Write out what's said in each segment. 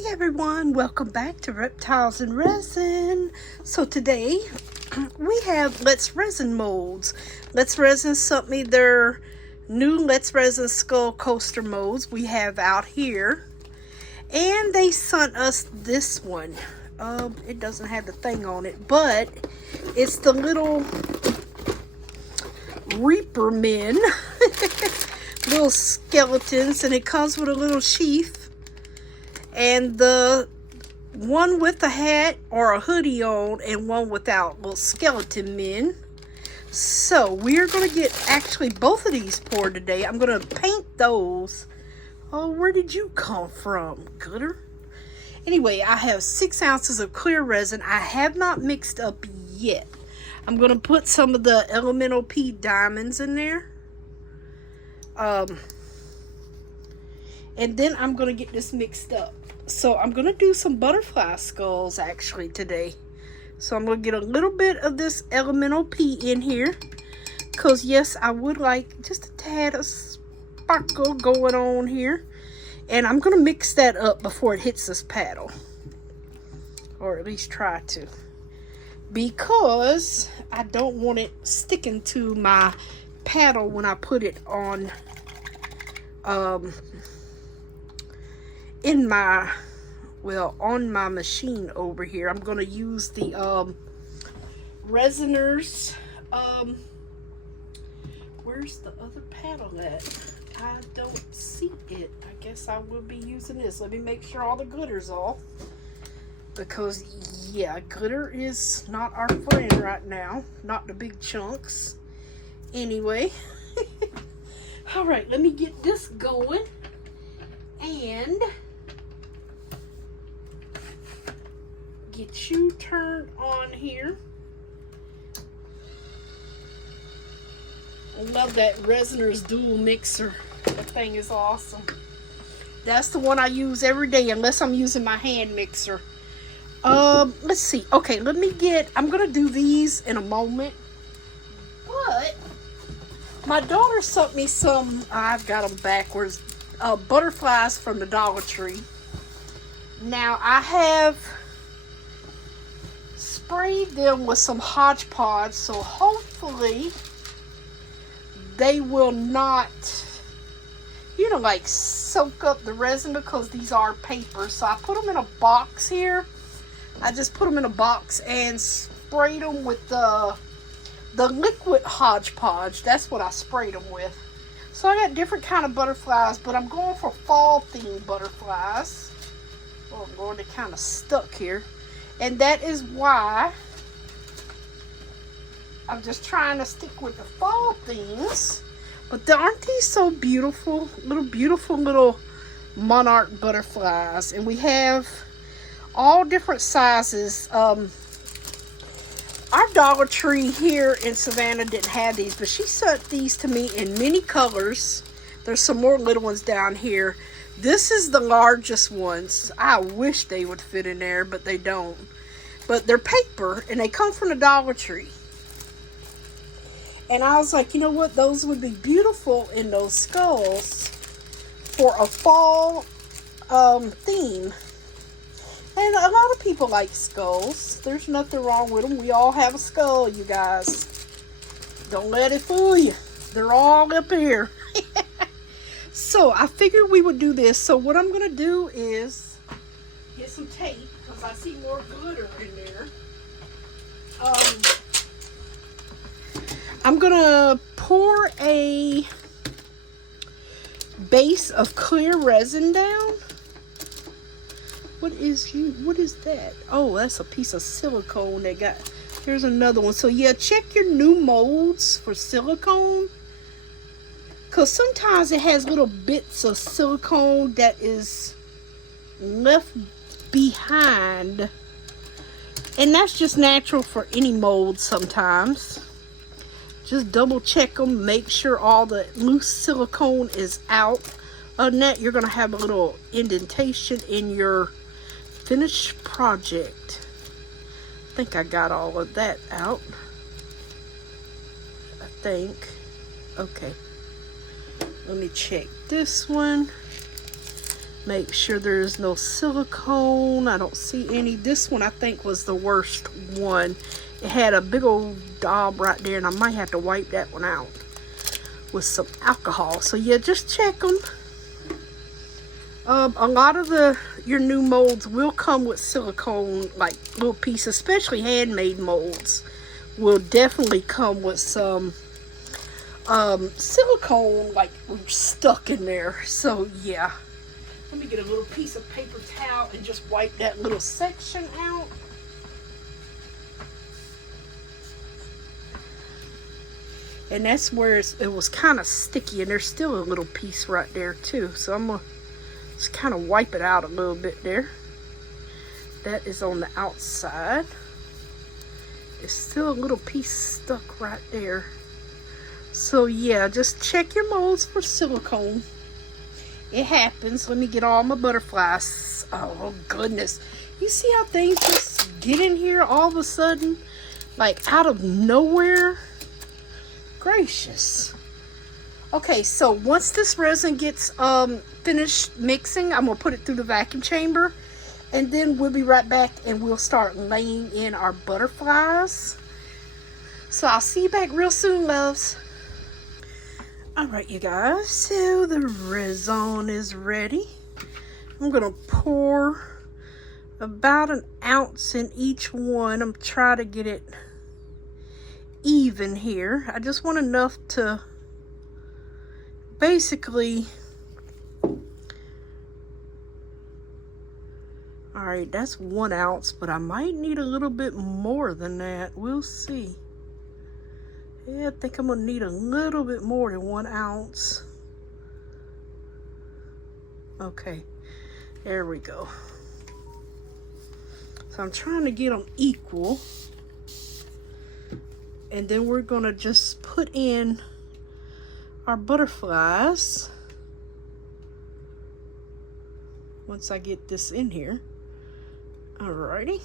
Hey everyone, welcome back to Reptiles and Resin. So today we have Let's Resin molds. Let's Resin sent me their new Let's Resin skull coaster molds we have out here. And they sent us this one. It doesn't have the thing on it, but it's the little Reaper men. Little skeletons, and it comes with a little sheath. And the one with a hat or a hoodie on and one without, little skeleton men. So we're going to get actually both of these poured today. I'm going to paint those. Oh, where did you come from, Gooder? Anyway, I have 6 ounces of clear resin. I have not mixed up yet. I'm going to put some of the Elemental P diamonds in there. And then I'm going to get this mixed up. So I'm going to do some butterfly skulls actually today. So I'm going to get a little bit of this Elemental P in here. Because yes, I would like just a tad of sparkle going on here. And I'm going to mix that up before it hits this paddle. Or at least try to. Because I don't want it sticking to my paddle when I put it on on my machine over here. I'm going to use the Resiners. Where's the other paddle at? I don't see it. I guess I will be using this. Let me make sure all the glitter's off. Because, yeah, glitter is not our friend right now. Not the big chunks. Anyway. Alright, let me get this going. And get you turned on here. I love that Resiners dual mixer. That thing is awesome. That's the one I use every day unless I'm using my hand mixer. Let's see. Okay, I'm gonna do these in a moment. But my daughter sent me some, I've got them backwards, butterflies from the Dollar Tree. Now I have sprayed them with some Hodgepodge, so hopefully they will not, like soak up the resin, because these are paper. So I put them in a box here. I just put them in a box and sprayed them with the liquid Hodgepodge. That's what I sprayed them with. So I got different kind of butterflies, but I'm going for fall themed butterflies. Oh Lord, they're kind of stuck here. And that is why I'm just trying to stick with the fall themes. But aren't these so beautiful? Beautiful little monarch butterflies. And we have all different sizes. Our Dollar Tree here in Savannah didn't have these, but she sent these to me in many colors. There's some more little ones down here. This is the largest ones. I wish they would fit in there, but they don't. But they're paper, and they come from the Dollar Tree. And I was like, you know what? Those would be beautiful in those skulls for a fall theme. And a lot of people like skulls. There's nothing wrong with them. We all have a skull, you guys. Don't let it fool you. They're all up here. So I figured we would do this. So what I'm going to do is get some tape, because I see more glitter in there. I'm going to pour a base of clear resin down. What is that? Oh, that's a piece of silicone they got. Here's another one. So yeah, check your new molds for silicone. Because sometimes it has little bits of silicone that is left behind. And that's just natural for any mold sometimes. Just double check them. Make sure all the loose silicone is out. Other than that, you're going to have a little indentation in your finished project. I think I got all of that out. I think. Okay. Let me check this one. Make sure there's no silicone. I don't see any. This one I think was the worst one. It had a big old daub right there, and I might have to wipe that one out with some alcohol. So yeah, just check them. A lot of your new molds will come with silicone, like little pieces, especially handmade molds will definitely come with some silicone like stuck in there. So yeah, let me get a little piece of paper towel and just wipe that little section out. And that's where it was kind of sticky, and there's still a little piece right there too. So I'm gonna just kind of wipe it out a little bit there. That is on the outside. It's still a little piece stuck right there. So yeah, just check your molds for silicone. It happens. Let me get all my butterflies. Oh goodness. You see how things just get in here all of a sudden? Like out of nowhere? Gracious. Okay, so once this resin gets finished mixing, I'm going to put it through the vacuum chamber. And then we'll be right back and we'll start laying in our butterflies. So I'll see you back real soon, loves. Alright, you guys. So the resin is ready. I'm going to pour about an ounce in each one. I'm trying to get it even here. I just want enough to basically, all right, that's 1 ounce, but I might need a little bit more than that. We'll see. Yeah, I think I'm gonna need a little bit more than 1 ounce. Okay, there we go. So I'm trying to get them equal. And then we're gonna just put in our butterflies once I get this in here. Alrighty.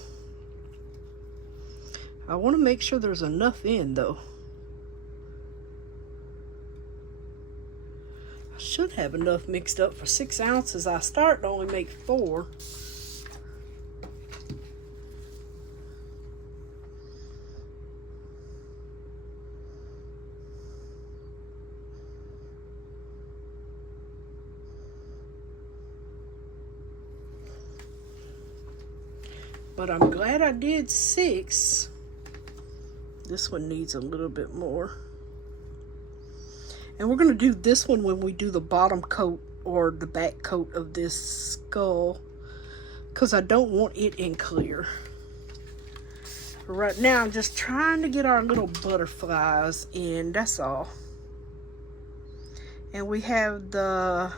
I want to make sure there's enough in though. I should have enough mixed up for 6 ounces. I start to only make 4. But I'm glad I did 6. This one needs a little bit more. And we're going to do this one when we do the bottom coat or the back coat of this skull, because I don't want it in clear. Right now I'm just trying to get our little butterflies in, that's all. And we have the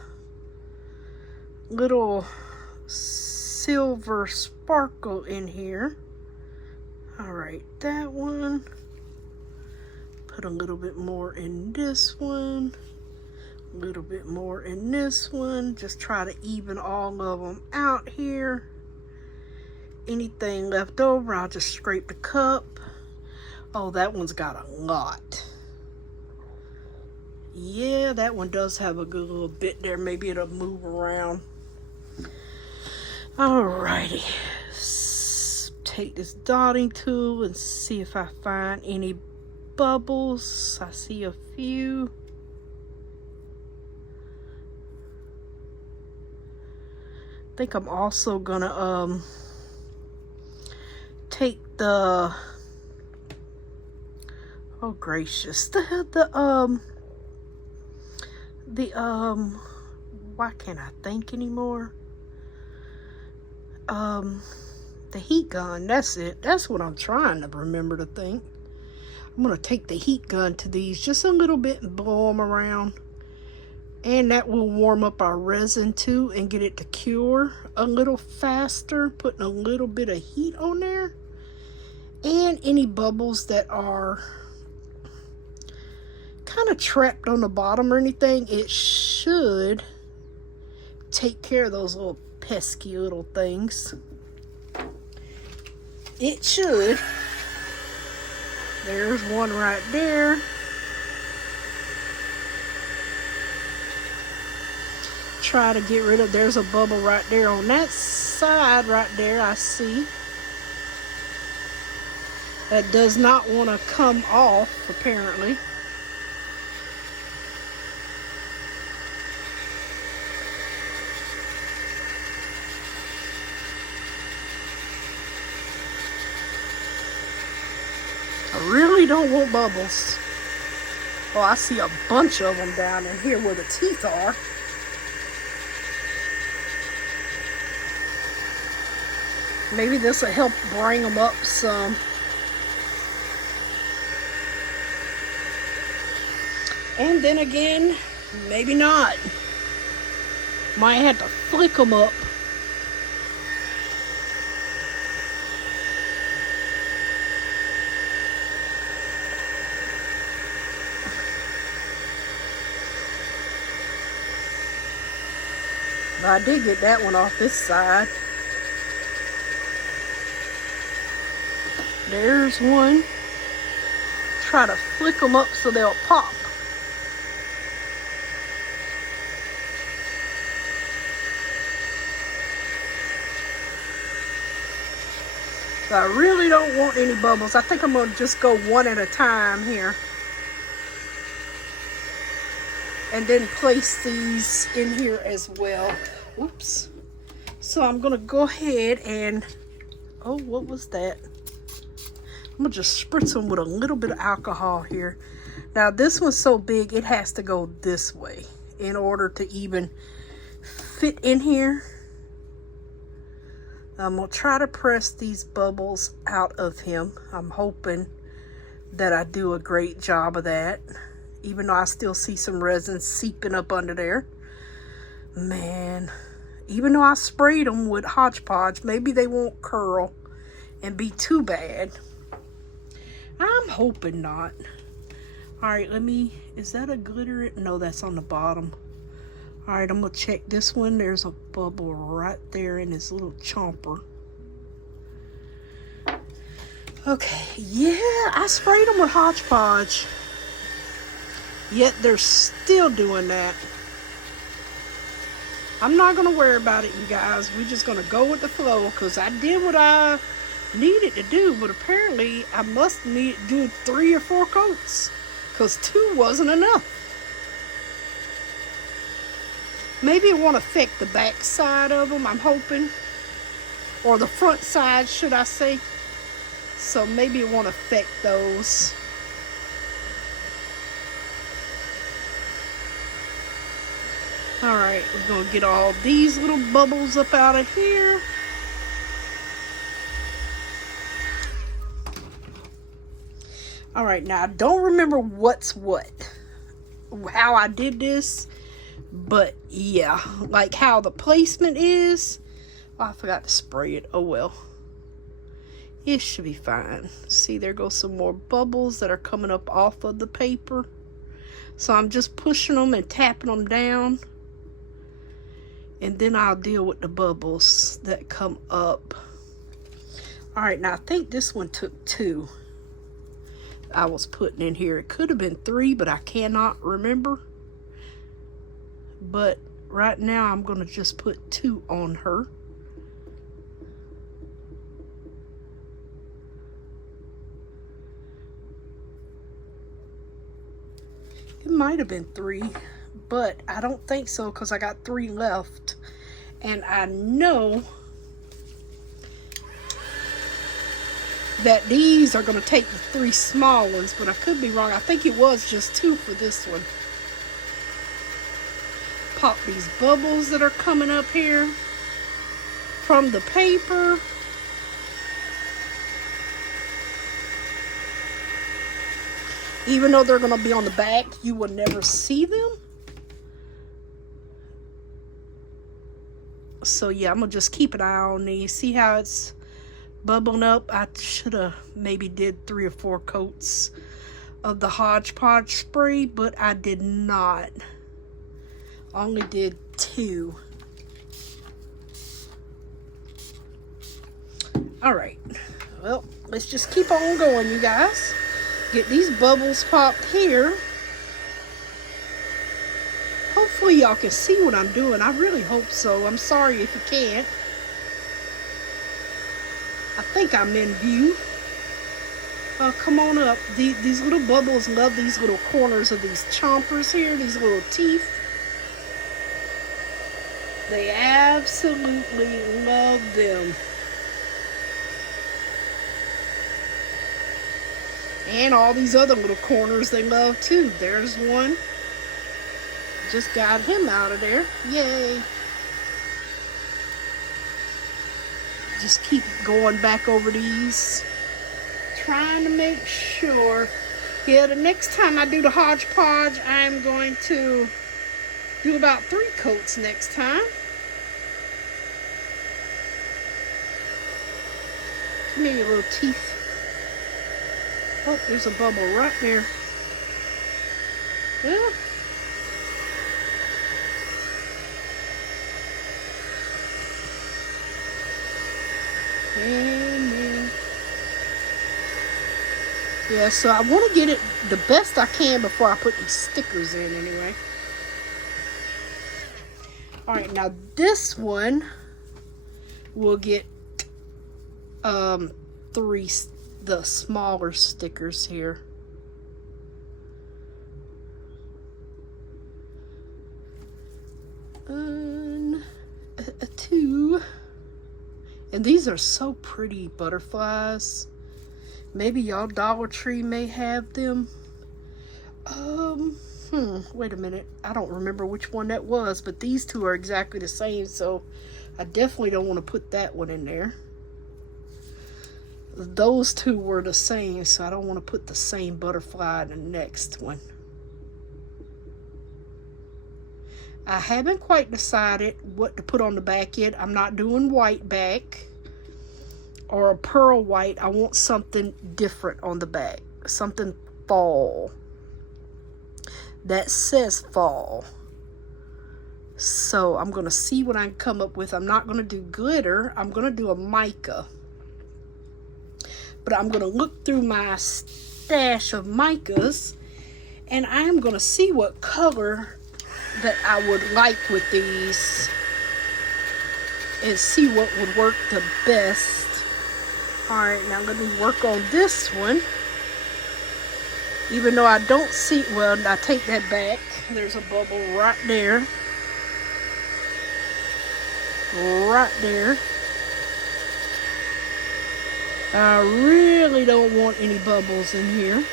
little silver sparkle in here. All right, that one. Put a little bit more in this one. A little bit more in this one. Just try to even all of them out here. Anything left over, I'll just scrape the cup. Oh, that one's got a lot. Yeah, that one does have a good little bit there. Maybe it'll move around. Alrighty. Take this dotting tool and see if I find any bubbles. I see a few. I think I'm also gonna take the, oh gracious, why can't I think anymore? The heat gun, that's it. That's what I'm trying to remember to think. I'm gonna take the heat gun to these just a little bit and blow them around. And that will warm up our resin too and get it to cure a little faster, putting a little bit of heat on there. And any bubbles that are kind of trapped on the bottom or anything, it should take care of those little pesky little things. It should. There's one right there. try to get rid of, there's a bubble right there on that side right there, I see. That does not want to come off, apparently. I really don't want bubbles. Oh, I see a bunch of them down in here where the teeth are. Maybe this will help bring them up some. And then again, maybe not. Might have to flick them up. But I did get that one off this side. There's one. Try to flick them up so they'll pop. So I really don't want any bubbles. I think I'm going to just go one at a time here. And then place these in here as well. Oops. So I'm going to go ahead and... Oh, what was that? I'm going to just spritz them with a little bit of alcohol here. Now, this one's so big, it has to go this way in order to even fit in here. I'm going to try to press these bubbles out of him. I'm hoping that I do a great job of that. Even though I still see some resin seeping up under there. Man, even though I sprayed them with Hodge Podge, maybe they won't curl and be too bad. I'm hoping not. Alright, is that a glitter? No, that's on the bottom. Alright, I'm going to check this one. There's a bubble right there in this little chomper. Okay, yeah, I sprayed them with Hodge Podge. Yet they're still doing that. I'm not going to worry about it, you guys. We're just going to go with the flow because I did what I needed to do. But apparently, I must need to do 3 or 4 coats because 2 wasn't enough. Maybe it won't affect the back side of them, I'm hoping. Or the front side, should I say. So maybe it won't affect those. Alright, we're going to get all these little bubbles up out of here. Alright, now I don't remember what's what. How I did this. But yeah, like how the placement is. Oh, I forgot to spray it. Oh well. It should be fine. See, there goes some more bubbles that are coming up off of the paper. So I'm just pushing them and tapping them down. And then I'll deal with the bubbles that come up. Alright, now I think this one took 2. I was putting in here. It could have been 3, but I cannot remember. But right now I'm going to just put 2 on her. It might have been 3, but I don't think so because I got 3 left. And I know that these are going to take the 3 small ones, but I could be wrong. I think it was just 2 for this one. Pop these bubbles that are coming up here from the paper. Even though they're going to be on the back, you will never see them. So yeah, I'm going to just keep an eye on these. See how it's bubbling up? I should have maybe did 3 or 4 coats of the Hodge Podge spray, but I did not. Only did 2. Alright, well, let's just keep on going, you guys. Get these bubbles popped here. Hopefully y'all can see what I'm doing. I really hope so. I'm sorry if you can't. I think I'm in view. Come on up. These little bubbles love these little corners of these chompers here, these little teeth. They absolutely love them. And all these other little corners they love too. There's one. Just got him out of there. Yay. Just keep going back over these. Trying to make sure. Yeah, the next time I do the hodgepodge, I'm going to do about 3 coats next time. Come here, you little teeth. Oh, there's a bubble right there. Yeah. And then, yeah, so I want to get it the best I can before I put these stickers in anyway. Alright, now this one will get 3, the smaller stickers here. And 2. And these are so pretty butterflies. Maybe y'all Dollar Tree may have them. Wait a minute. I don't remember which one that was, but these 2 are exactly the same, so I definitely don't want to put that one in there. Those 2 were the same, so I don't want to put the same butterfly in the next one. I haven't quite decided what to put on the back yet. I'm not doing white back or a pearl white. I want something different on the back. Something fall. That says fall. So I'm going to see what I can come up with. I'm not going to do glitter. I'm going to do a mica. But I'm going to look through my stash of micas and I'm going to see what color that I would like with these and see what would work the best. Alright, now let me work on this one. Even though I don't see, well, I take that back. There's a bubble right there. Right there. I really don't want any bubbles in here.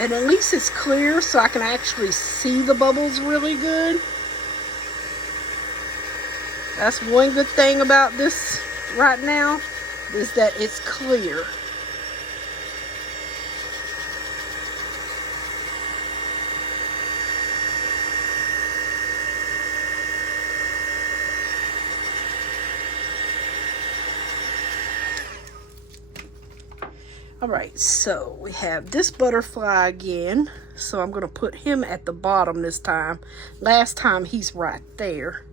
And at least it's clear so I can actually see the bubbles really good. That's one good thing about this right now, is that it's clear. Alright, so we have this butterfly again. So I'm going to put him at the bottom this time. Last time he's right there.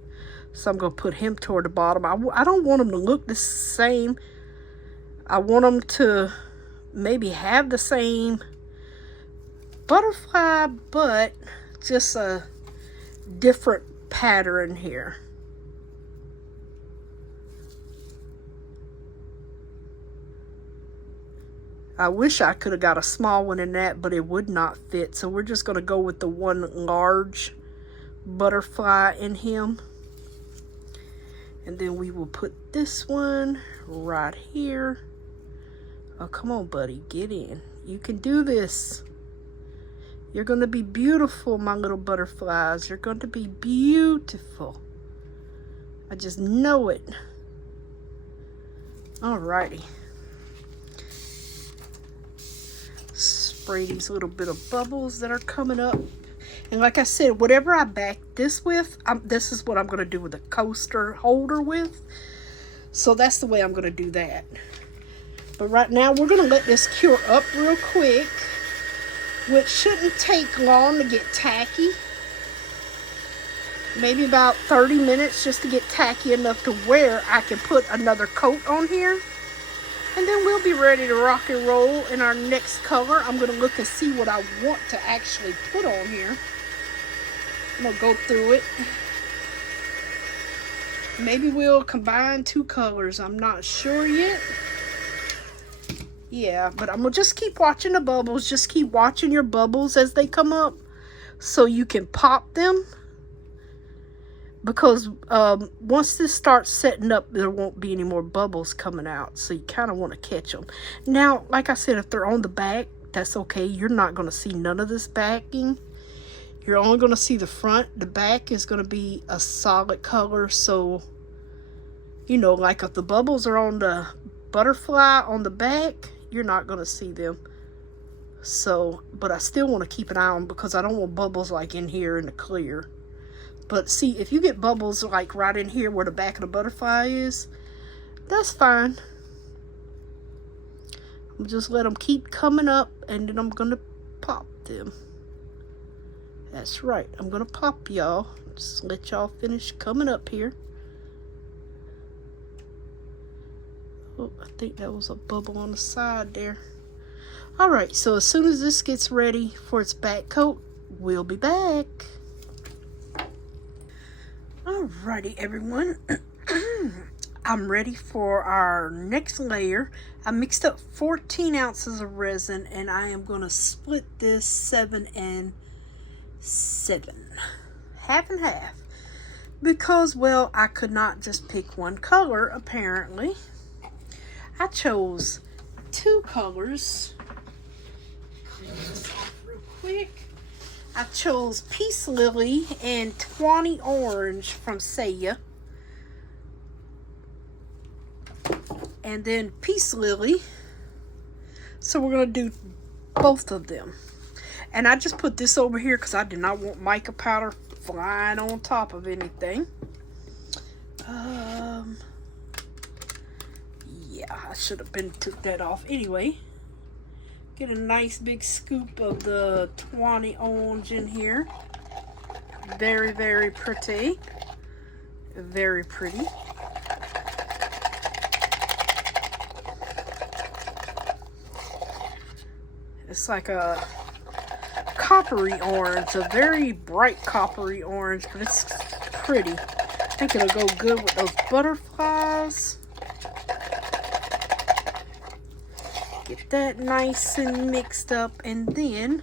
So I'm going to put him toward the bottom. I don't want him to look the same. I want him to maybe have the same butterfly, but just a different pattern here. I wish I could have got a small one in that, but it would not fit. So we're just going to go with the one large butterfly in him. And then we will put this one right here. Oh, come on, buddy. Get in. You can do this. You're going to be beautiful, my little butterflies. You're going to be beautiful. I just know it. Alrighty. Spray these little bit of bubbles that are coming up. And like I said, whatever I back this with, this is what I'm going to do with the coaster holder with. So that's the way I'm going to do that. But right now, we're going to let this cure up real quick, which shouldn't take long to get tacky. Maybe about 30 minutes just to get tacky enough to where I can put another coat on here. And then we'll be ready to rock and roll in our next color. I'm going to look and see what I want to actually put on here. I'm going to go through it. Maybe we'll combine two colors. I'm not sure yet. Yeah, but I'm going to just keep watching the bubbles. Just keep watching your bubbles as they come up so you can pop them. Because once this starts setting up, there won't be any more bubbles coming out. So you kind of want to catch them. Now, like I said, if they're on the back, that's okay. You're not going to see none of this backing. You're only going to see the front. The back is going to be a solid color. So, you know, like if the bubbles are on the butterfly on the back, you're not going to see them. So, but I still want to keep an eye on because I don't want bubbles like in here in the clear. But see, if you get bubbles like right in here where the back of the butterfly is, that's fine. I'm just let them keep coming up and then I'm going to pop them. That's right. I'm going to pop y'all. Just let y'all finish coming up here. Oh, I think that was a bubble on the side there. Alright, so as soon as this gets ready for its back coat, we'll be back. Alrighty, everyone. I'm ready for our next layer. I mixed up 14 ounces of resin and I am going to split this 7 and 7. Half and half. Because, well, I could not just pick one color, apparently. I chose two colors. Clean this off real quick. I chose Peace Lily and Tawny Orange from Saya. And then Peace Lily. So we're going to do both of them. And I just put this over here because I did not want mica powder flying on top of anything. Yeah, I should have took that off anyway. Get a nice big scoop of the Tawny Orange in here. Very, very pretty. Very pretty. It's like a coppery orange, a very bright coppery orange, but it's pretty. I think it'll go good with those butterflies. Get that nice and mixed up, and then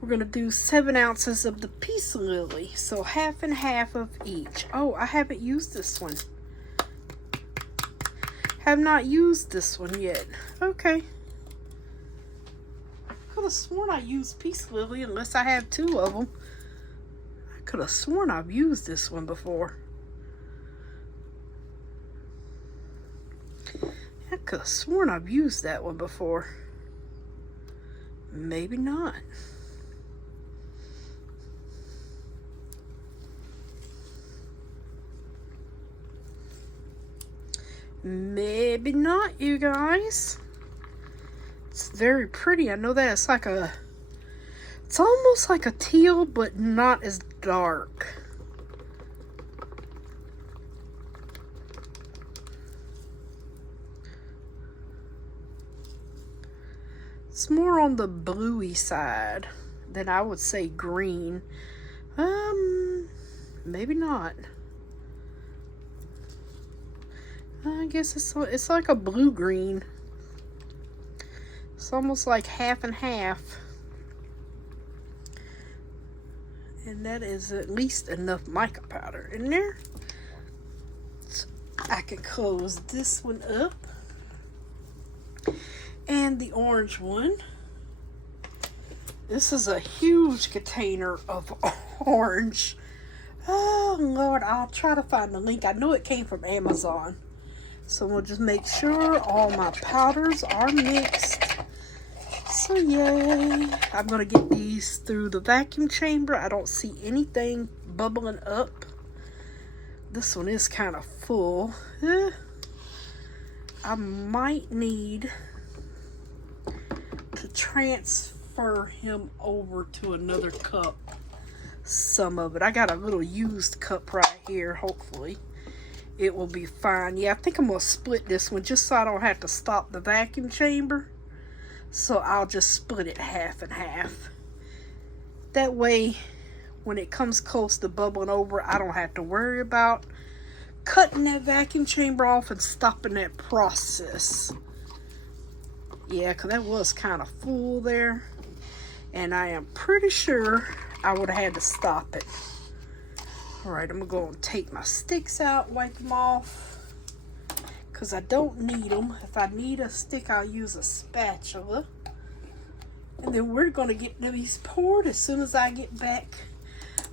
we're going to do 7 ounces of the Peace Lily. So half and half of each. Oh, I haven't used this one. Have not used this one yet. Okay. I could have sworn I used Peace Lily unless I have 2 of them. I could have sworn I've used this one before. I could have sworn I've used that one before. Maybe not. Maybe not, you guys. It's very pretty. I know that it's like a... It's almost like a teal, but not as dark. It's more on the bluey side than I would say green. Maybe not. I guess it's like a blue-green. It's almost like half and half. And that is at least enough mica powder in there. So I can close this one up. And the orange one. This is a huge container of orange. Oh, Lord, I'll try to find the link. I know it came from Amazon. So we'll just make sure all my powders are mixed. So, yay. I'm going to get these through the vacuum chamber. I don't see anything bubbling up. This one is kind of full. I might need to transfer him over to another cup. Some of it. I got a little used cup right here, hopefully. it will be fine. Yeah, I think I'm going to split this one just so I don't have to stop the vacuum chamber. So I'll just split it half and half. That way, when it comes close to bubbling over, I don't have to worry about cutting that vacuum chamber off and stopping that process. Yeah, because that was kind of full there. And I am pretty sure I would have had to stop it. Alright, I'm going to go and take my sticks out, wipe them off. Because I don't need them. If I need a stick, I'll use a spatula. And then we're going to get these poured as soon as I get back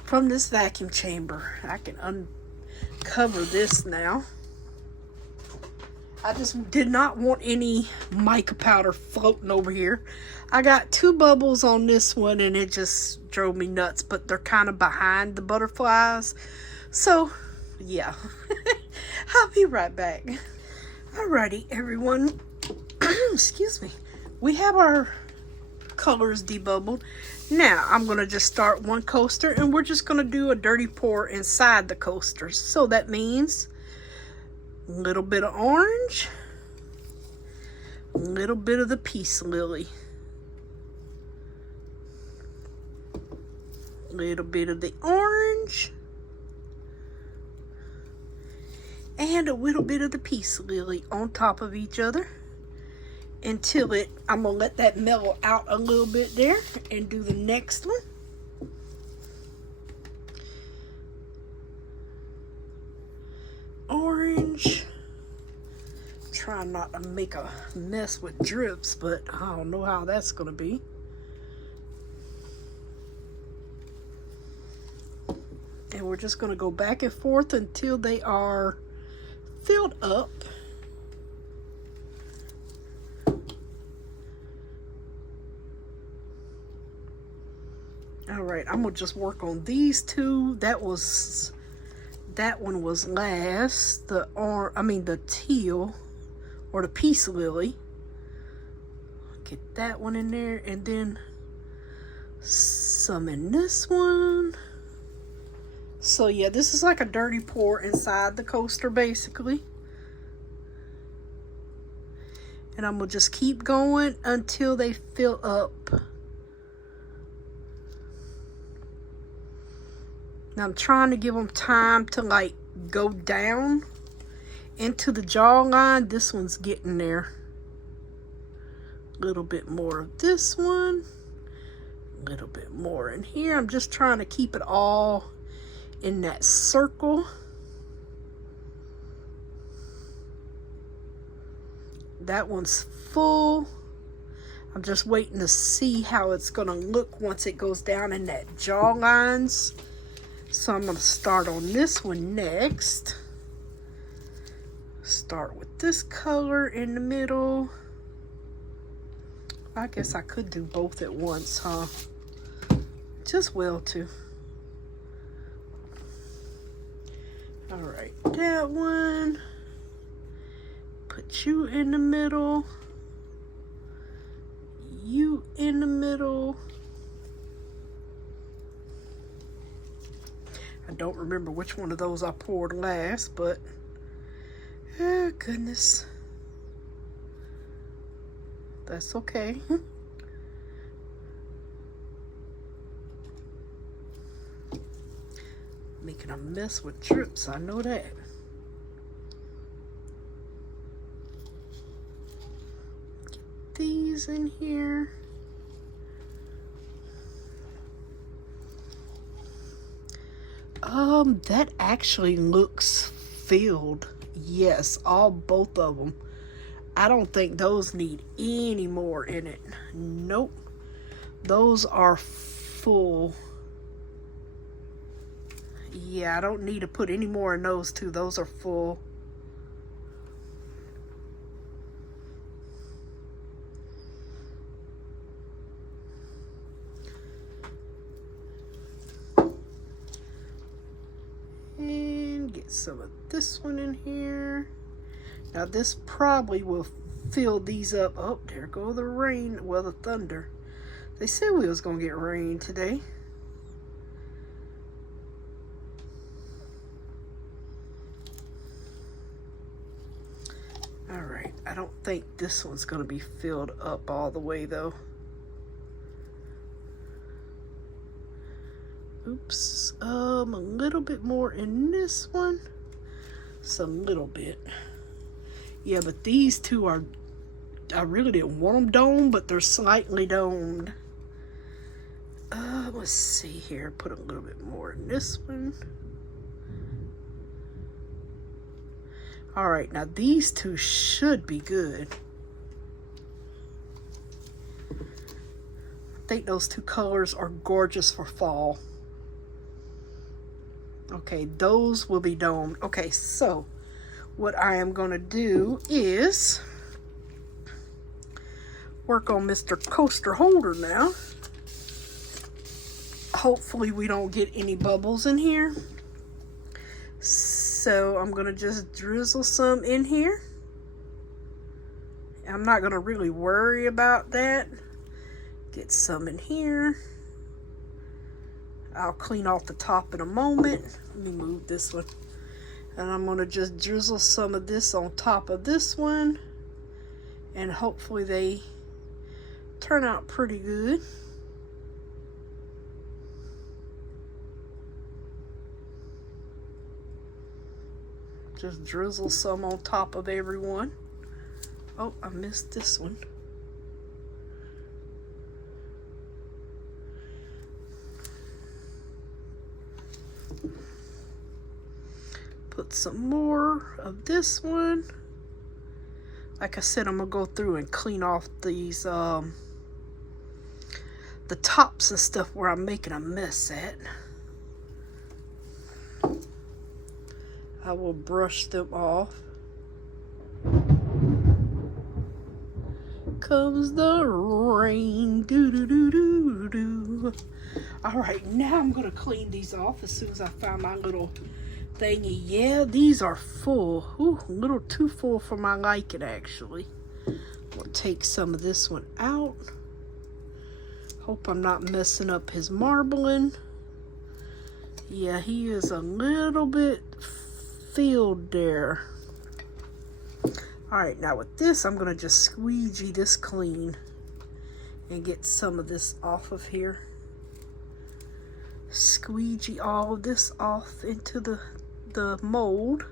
from this vacuum chamber. I can uncover this now. I just did not want any mica powder floating over here. I got 2 bubbles on this one and it just drove me nuts, but they're kind of behind the butterflies. So, yeah. I'll be right back. Alrighty, everyone. Excuse me. We have our colors debubbled. Now, I'm going to just start one coaster and we're just going to do a dirty pour inside the coaster. So that means a little bit of orange, a little bit of the peace lily, a little bit of the orange, and a little bit of the peace lily on top of each other until I'm going to let that mellow out a little bit there and do the next one. Orange. Trying not to make a mess with drips, but I don't know how that's going to be. And we're just going to go back and forth until they are filled up. Alright, I'm going to just work on these 2. That one was last. The teal or the peace lily. Get that one in there and then some in this one. So yeah, this is like a dirty pour inside the coaster basically. And I'm going to just keep going until they fill up. Now I'm trying to give them time to like go down into the jawline. This one's getting there. A little bit more of this one. A little bit more in here. I'm just trying to keep it all in that circle. That one's full. I'm just waiting to see how it's going to look once it goes down in that jaw lines. So I'm going to start on this one next. Start with this color in the middle. I guess I could do both at once, huh? Just well too. Alright, that one. Put you in the middle. You in the middle. I don't remember which one of those I poured last, but oh goodness. That's okay. Making a mess with drips, I know that. Get these in here. That actually looks filled. Yes, both of them. I don't think those need any more in it. Nope. Those are full. Yeah, I don't need to put any more in those 2. Those are full. And get some of this one in here. Now this probably will fill these up. Oh, there go the rain. Well, the thunder. They said we was going to get rain today. All right, I don't think this one's gonna be filled up all the way though. Oops, a little bit more in this one. Just a little bit. Yeah, but these two are, I really didn't want them domed, but they're slightly domed. Let's see here, put a little bit more in this one. All right, now these two should be good. I think those two colors are gorgeous for fall. Okay, those will be domed. Okay, so what I am gonna do is work on Mr. Coaster Holder now. Hopefully we don't get any bubbles in here. So I'm gonna just drizzle some in here. I'm not gonna really worry about that. Get some in here. I'll clean off the top in a moment. Let me move this one. And I'm gonna just drizzle some of this on top of this one. And hopefully they turn out pretty good. Just drizzle some on top of everyone. Oh, I missed this one. Put some more of this one. Like I said, I'm gonna go through and clean off these the tops and stuff where I'm making a mess at. I will brush them off. Comes the rain, doo doo doo doo doo. All right, now I'm gonna clean these off as soon as I find my little thingy. Yeah, these are full. Ooh, a little too full for my liking, actually. We'll take some of this one out. Hope I'm not messing up his marbling. Yeah, he is a little bit filled there. All right, now with this, I'm gonna just squeegee this clean and get some of this off of here. Squeegee all of this off into the mold.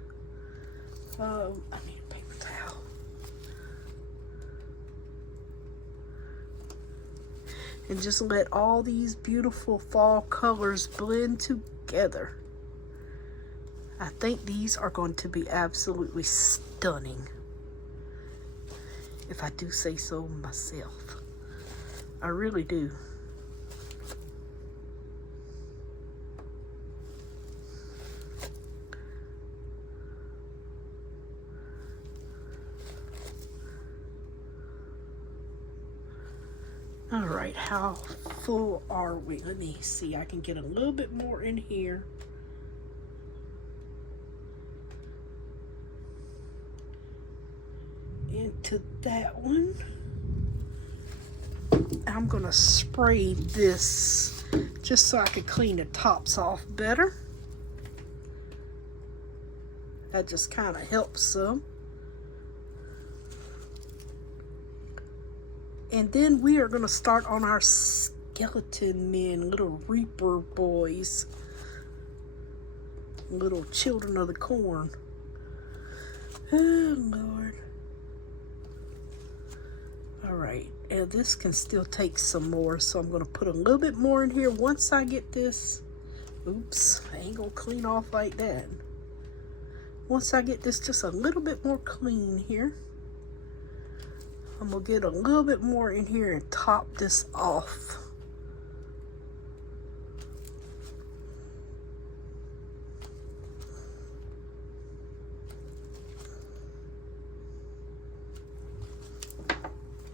I need a paper towel. And just let all these beautiful fall colors blend together. I think these are going to be absolutely stunning, if I do say so myself. I really do. All right, how full are we? Let me see, I can get a little bit more in here. Into that one. I'm gonna spray this just so I can clean the tops off better. That just kind of helps some. And then we are gonna start on our skeleton men, little reaper boys, little children of the corn. Oh Lord. All right, and this can still take some more, so I'm gonna put a little bit more in here once I get this. Oops, I ain't gonna clean off like that. Once I get this just a little bit more clean here, I'm gonna get a little bit more in here and top this off.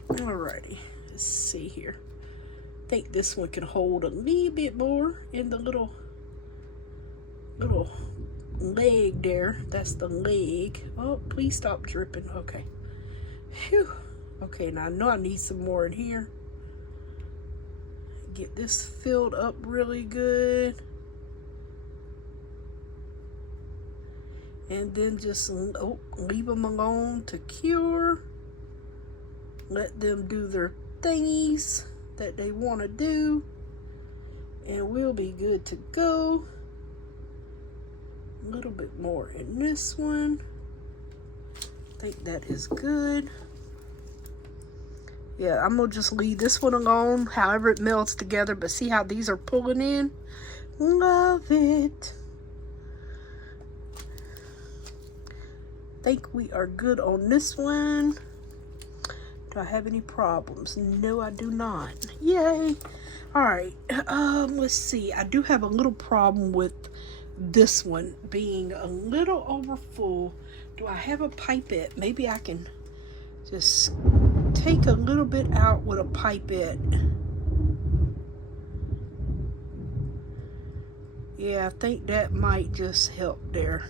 Alrighty, let's see here. I think this one can hold a little bit more in the little leg there. That's the leg. Oh, please stop dripping. Okay. Phew. Okay, now I know I need some more in here. Get this filled up really good. And then just leave them alone to cure. Let them do their thingies that they want to do. And we'll be good to go. A little bit more in this one. I think that is good. Yeah, I'm gonna just leave this one alone, however it melts together, but see how these are pulling in? Love it. Think we are good on this one. Do I have any problems? No, I do not. Yay. All right, let's see. I do have a little problem with this one being a little over full. Do I have a pipette? Maybe I can just take a little bit out with a pipette. Yeah, I think that might just help there.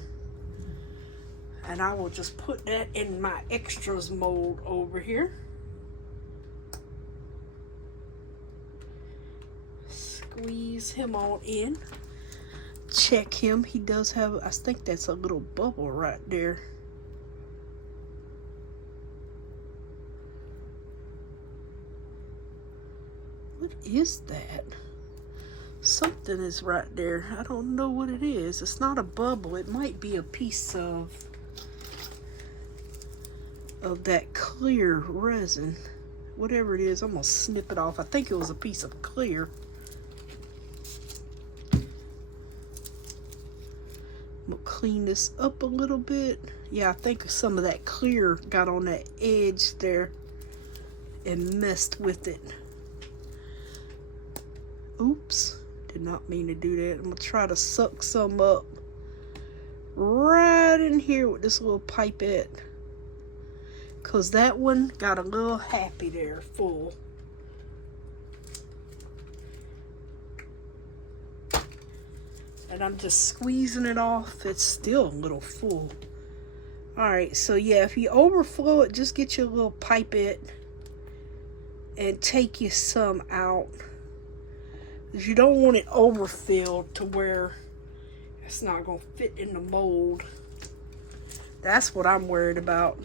And I will just put that in my extras mold over here. Squeeze him on in. Check him. He does have, I think that's a little bubble right there. What is that? Something is right there. I don't know what it is. It's not a bubble. It might be a piece of that clear resin. Whatever it is, I'm gonna snip it off. I think it was a piece of clear. I'm gonna clean this up a little bit. Yeah, I think some of that clear got on that edge there and messed with it. Oops, did not mean to do that. I'm gonna try to suck some up right in here with this little pipette, because that one got a little happy there, full. And I'm just squeezing it off. It's still a little full. Alright, so yeah, if you overflow it, just get your little pipette and take you some out. Because you don't want it overfilled to where it's not going to fit in the mold. That's what I'm worried about.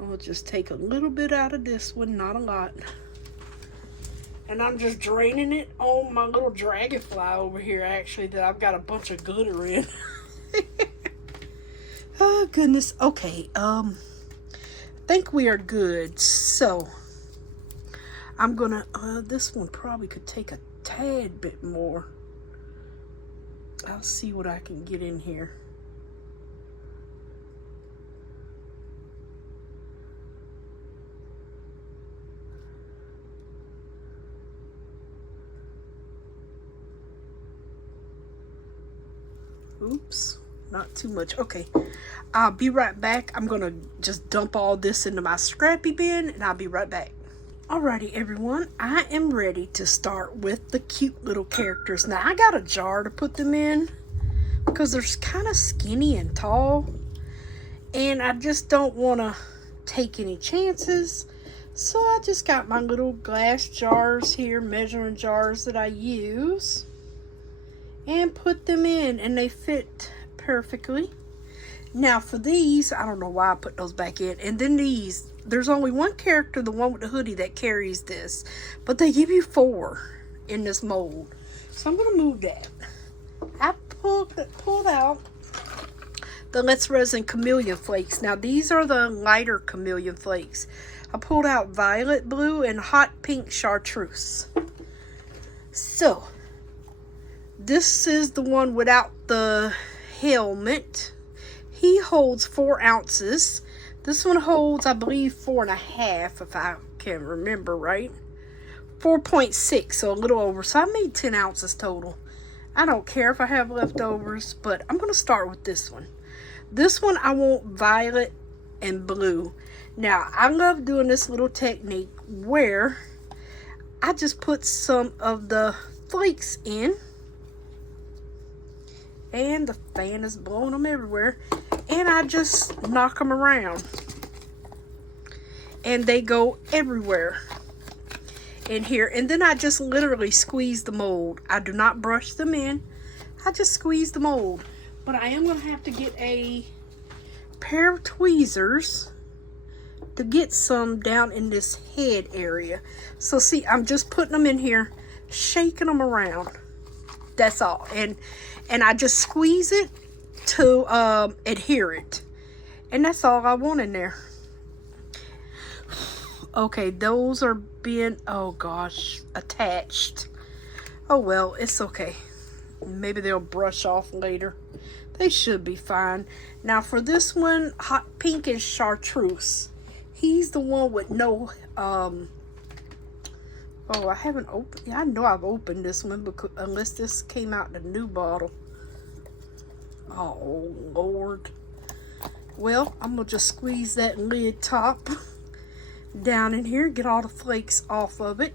I'll just take a little bit out of this one, not a lot. And I'm just draining it on my little dragonfly over here, actually, that I've got a bunch of glitter in. Oh, goodness. Okay, I think we are good. So, I'm gonna, this one probably could take a tad bit more. I'll see what I can get in here. Oops, not too much. Okay, I'll be right back. I'm gonna just dump all this into my scrappy bin and I'll be right back. Alrighty everyone, I am ready to start with the cute little characters. Now I got a jar to put them in because they're kind of skinny and tall and I just don't want to take any chances. So I just got my little glass jars here, measuring jars that I use, and put them in, and they fit perfectly. Now for these, I don't know why I put those back in. And then these, there's only one character, the one with the hoodie, that carries this, but they give you 4 in this mold. So I'm gonna move that. I pulled out the Let's Resin Chameleon Flakes. Now these are the lighter chameleon flakes. I pulled out violet blue and hot pink chartreuse. So this is the one without the helmet. He holds 4 ounces. This one holds, I believe, 4.5, if I can remember right. 4.6, so a little over. So I made 10 ounces total. I don't care if I have leftovers, but I'm going to start with this one. This one I want violet and blue. Now, I love doing this little technique where I just put some of the flakes in. And the fan is blowing them everywhere. And I just knock them around. And they go everywhere in here. And then I just literally squeeze the mold. I do not brush them in. I just squeezed the mold. But I am going to have to get a pair of tweezers to get some down in this head area. So see, I'm just putting them in here, shaking them around. That's all. And I just squeeze it to adhere it. And that's all I want in there. Okay, those are being, oh gosh, attached. Oh well, it's okay. Maybe they'll brush off later. They should be fine. Now for this one, Hot Pink and Chartreuse. He's the one with no, oh, I haven't opened, yeah, I know I've opened this one, because unless this came out in a new bottle. Oh, Lord. Well, I'm going to just squeeze that lid top down in here, get all the flakes off of it.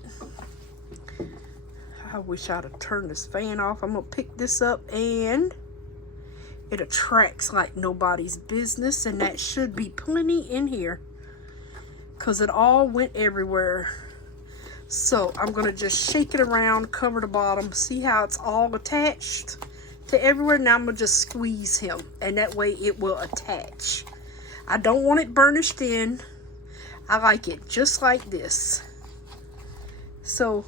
I wish I'd have turned this fan off. I'm going to pick this up, and it attracts like nobody's business, and that should be plenty in here because it all went everywhere. So I'm going to just shake it around, cover the bottom, see how it's all attached to everywhere. Now I'm going to just squeeze him, and that way it will attach. I don't want it burnished in. I like it just like this. So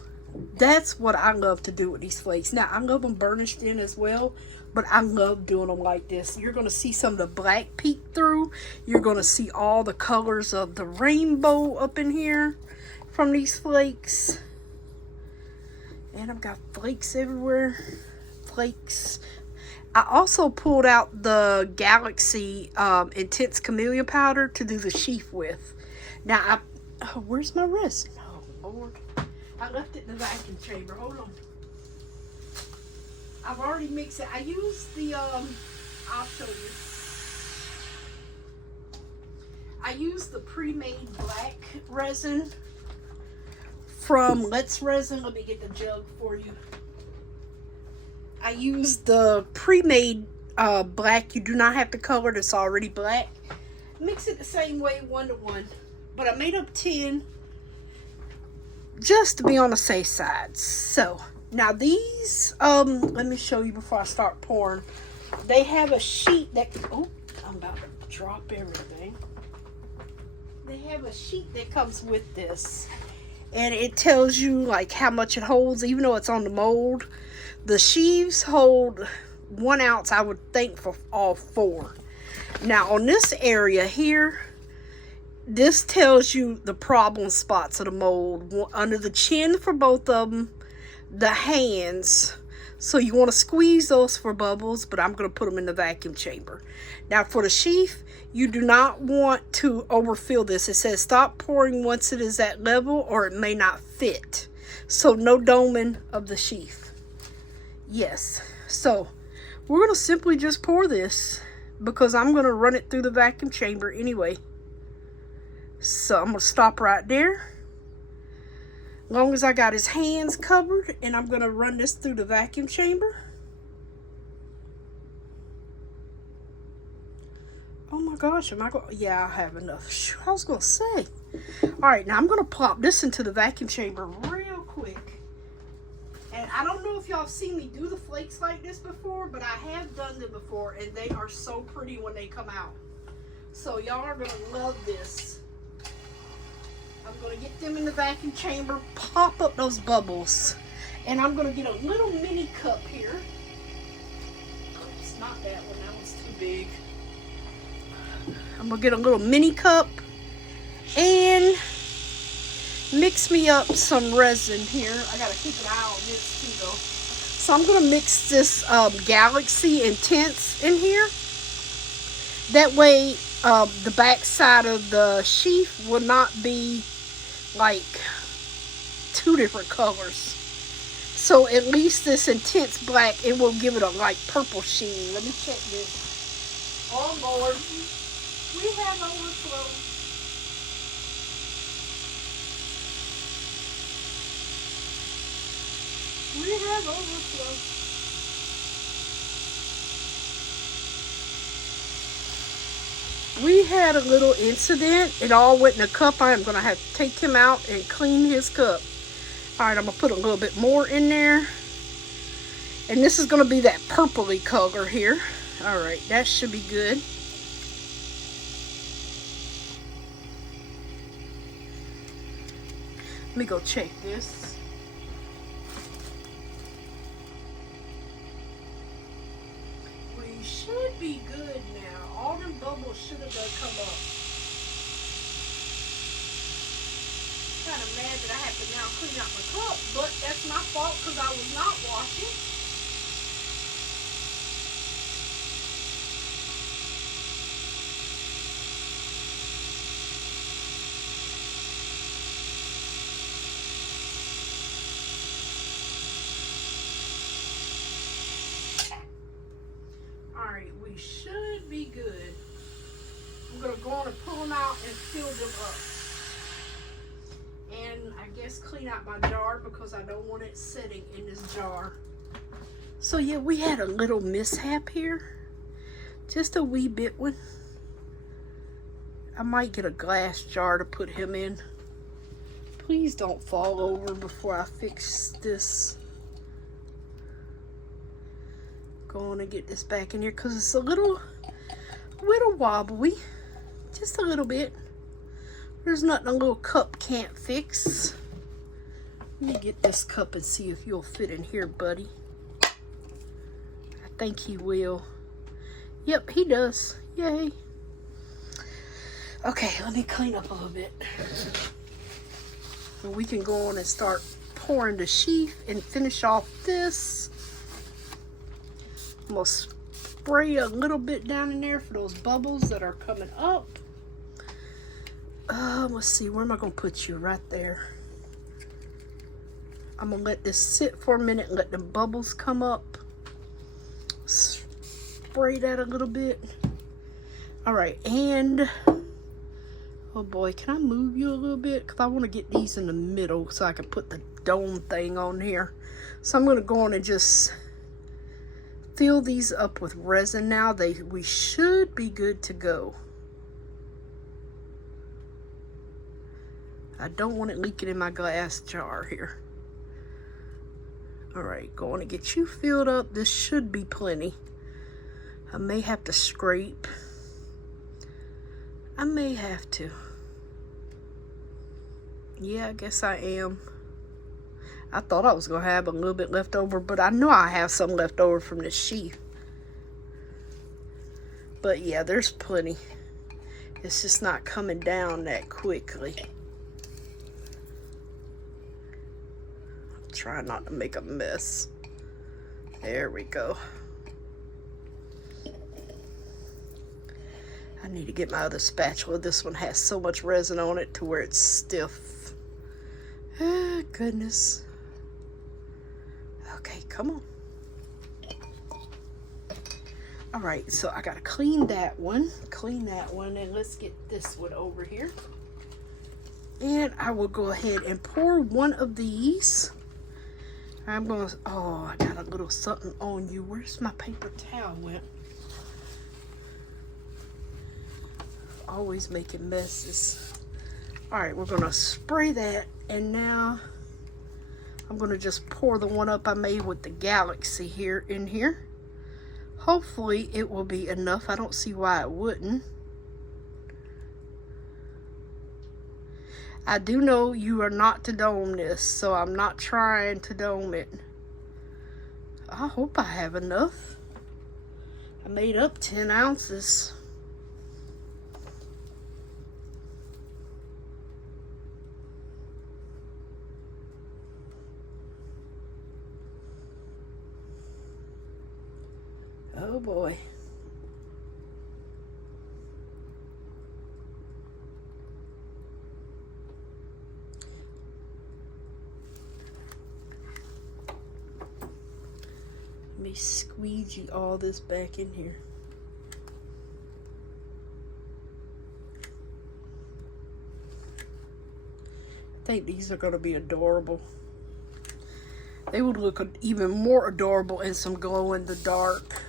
that's what I love to do with these flakes. Now I love them burnished in as well, but I love doing them like this. You're going to see some of the black peek through. You're going to see all the colors of the rainbow up in here from these flakes. And I've got flakes everywhere. Flakes. I also pulled out the Galaxy Intense Camellia powder to do the sheath with. Now, where's my resin? Oh, Lord. I left it in the vacuum chamber. Hold on. I've already mixed it. I used the, I'll show you. I used the pre-made black resin from LETSRESIN. Let me get the jug for you. I used the pre-made black. You do not have to color it. It's already black. Mix it the same way, 1-to-1. But I made up 10 just to be on the safe side. So now these, let me show you before I start pouring. They have a sheet that, oh, I'm about to drop everything. They have a sheet that comes with this, and it tells you like how much it holds, even though it's on the mold. The sheaves hold 1 ounce, I would think, for all 4. Now on this area here, this tells you the problem spots of the mold. Under the chin for both of them, the hands. So you want to squeeze those for bubbles, but I'm going to put them in the vacuum chamber. Now for the sheath, you do not want to overfill this. It says stop pouring once it is at level or it may not fit. So no doming of the sheath. Yes. So we're going to simply just pour this because I'm going to run it through the vacuum chamber anyway. So I'm going to stop right there. As long as I got his hands covered, and I'm going to run this through the vacuum chamber. Oh my gosh, am I going? Yeah, I have enough. I was going to say. Alright, now I'm going to plop this into the vacuum chamber real quick. And I don't know if y'all have seen me do the flakes like this before, but I have done them before, and they are so pretty when they come out. So y'all are going to love this. I'm going to get them in the vacuum chamber, pop up those bubbles. And I'm going to get a little mini cup here. It's not that one, that one's too big. I'm going to get a little mini cup and mix me up some resin here. I got to keep an eye on this too though. So I'm going to mix this Galaxy Intense in here. That way the back side of the sheath will not be like 2 different colors. So at least this intense black, it will give it a like purple sheen. Let me check this. Oh Lord, we have overflow. We have overflow. We had a little incident. It all went in a cup. I am going to have to take him out and clean his cup. Alright, I'm going to put a little bit more in there. And this is going to be that purpley color here. All right, that should be good. Let me go check this. We should be good now. All them bubbles should have done come up. Kind of mad that I have to now clean out my cup, but that's my fault because I was not washing. Alright, we should be good. I'm going to go on and pull them out and fill them up. And I guess clean out my jar because I don't want it sitting in this jar. So yeah, we had a little mishap here. Just a wee bit one. I might get a glass jar to put him in. Please don't fall over before I fix this. Go on and get this back in here because it's a little wobbly. Just a little bit. There's nothing a little cup can't fix. Let me get this cup and see if you'll fit in here, buddy. I think he will. Yep, he does. Yay. Okay, let me clean up a little bit. So we can go on and start pouring the sheath and finish off this. I'm going to spray a little bit down in there for those bubbles that are coming up. Let's see, where am I going to put you? Right there. I'm going to let this sit for a minute and let the bubbles come up. Spray that a little bit. Alright, and... oh boy, can I move you a little bit? Because I want to get these in the middle so I can put the dome thing on here. So I'm going to go on and just fill these up with resin now. We should be good to go. I don't want it leaking in my glass jar here. Alright, going to get you filled up. This should be plenty. I may have to scrape. I may have to. Yeah, I guess I am. I thought I was going to have a little bit left over, but I know I have some left over from the sheath. But yeah, there's plenty. It's just not coming down that quickly. Try not to make a mess. There we go. I need to get my other spatula. This one has so much resin on it to where it's stiff. Ah, goodness. Okay, come on. Alright, so I gotta clean that one, and let's get this one over here. And I will go ahead and pour one of these. I'm gonna, oh, I got a little something on you. Where's my paper towel went? Always making messes. Alright, we're gonna spray that, and now I'm gonna just pour the one up I made with the galaxy here in here. Hopefully it will be enough. I don't see why it wouldn't. I do know you are not to dome this, so I'm not trying to dome it. I hope I have enough. I made up 10 ounces. Oh boy. Let me squeegee all this back in here. I think these are going to be adorable. They would look even more adorable in some glow in the dark.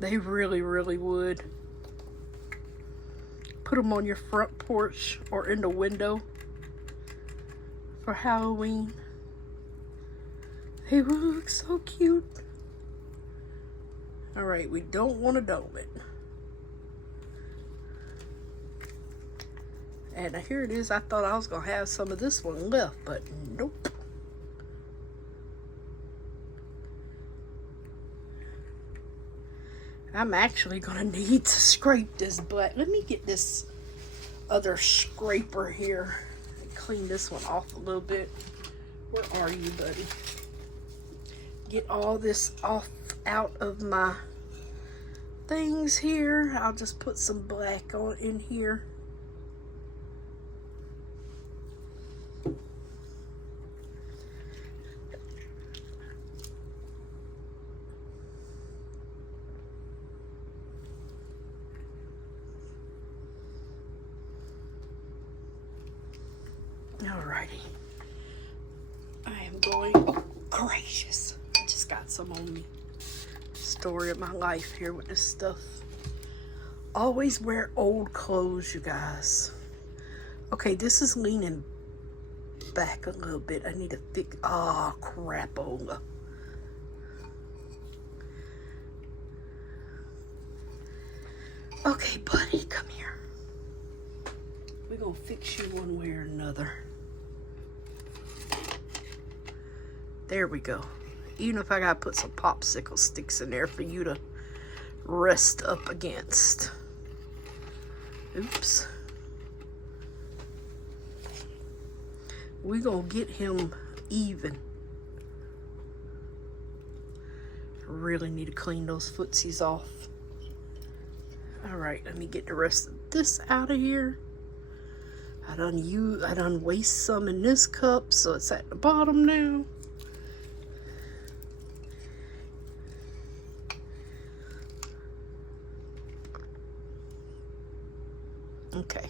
They really, really would. Put them on your front porch or in the window for Halloween. They look so cute. Alright, we don't want to dome it. And here it is. I thought I was going to have some of this one left, but nope. I'm actually going to need to scrape this black. Let me get this other scraper here and clean this one off a little bit. Where are you, buddy? Get all this off out of my things here. I'll just put some black on in here. Alrighty. I am going, oh gracious, I just got some on me. Story of my life here with this stuff. Always wear old clothes, you guys. Okay, this is leaning back a little bit. I need to fix, oh crapola. Okay, buddy, come here. We're gonna fix you one way or another. There we go. Even if I gotta put some popsicle sticks in there for you to rest up against. Oops. We're gonna get him even. Really need to clean those footsies off. Alright, let me get the rest of this out of here. I done waste some in this cup, so it's at the bottom now. Okay.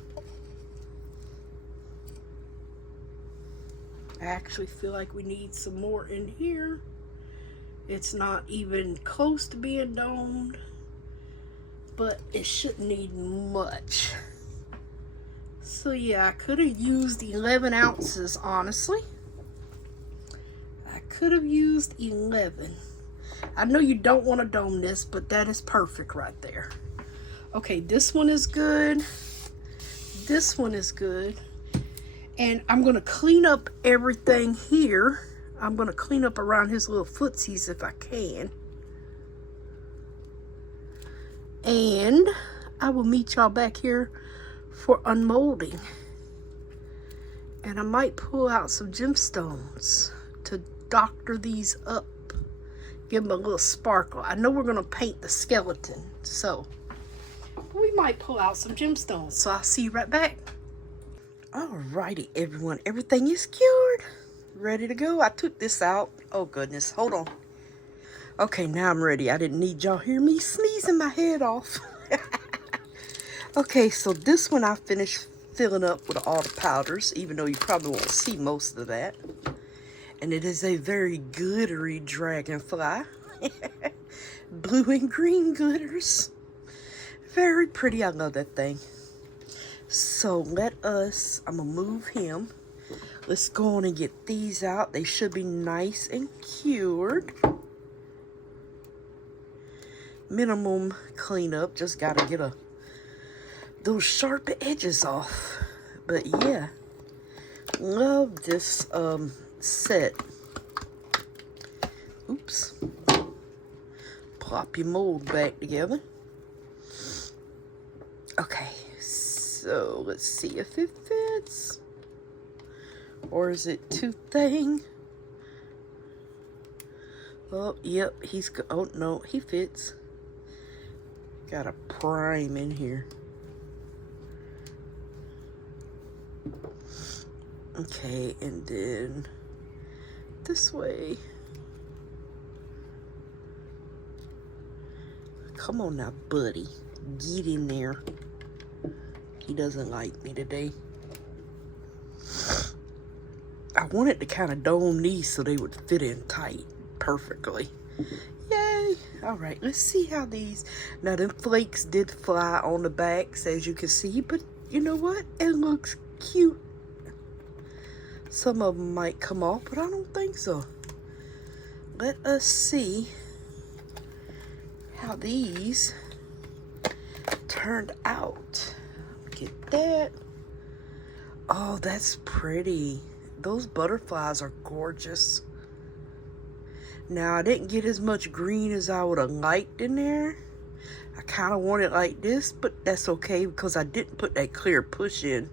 I actually feel like we need some more in here. It's not even close to being domed, but it shouldn't need much. So yeah, I could have used 11 ounces, honestly. I could have used 11. I know you don't want to dome this, but that is perfect right there. Okay, this one is good. This one is good. And I'm going to clean up everything here. I'm going to clean up around his little footsies if I can. And I will meet y'all back here for unmolding. And I might pull out some gemstones to doctor these up. Give them a little sparkle. I know we're going to paint the skeleton, so we might pull out some gemstones. So I'll see you right back. Alrighty, everyone. Everything is cured. Ready to go. I took this out. Oh, goodness. Hold on. Okay, now I'm ready. I didn't need y'all hear me sneezing my head off. Okay, so this one I finished filling up with all the powders, even though you probably won't see most of that. And it is a very glittery dragonfly. Blue and green glitters. Very pretty. I love that thing. So I'm gonna move him. Let's go on and get these out. They should be nice and cured. Minimum cleanup. Just gotta get those sharp edges off. But yeah, love this set. Oops. Plop your mold back together. Okay, so let's see if it fits. Or is it too thin? Oh, yep, oh no, he fits. Got a prime in here. Okay, and then this way. Come on now, buddy. Get in there. He doesn't like me today. I wanted to kind of dome these so they would fit in tight perfectly. Yay! Alright, let's see how these... Now, them flakes did fly on the backs, as you can see, but you know what? It looks cute. Some of them might come off, but I don't think so. let us see how these turned out. Get that. Oh, that's pretty. Those butterflies are gorgeous. Now, I didn't get as much green as I would have liked in there. I kind of want it like this, but that's okay because I didn't put that clear push in.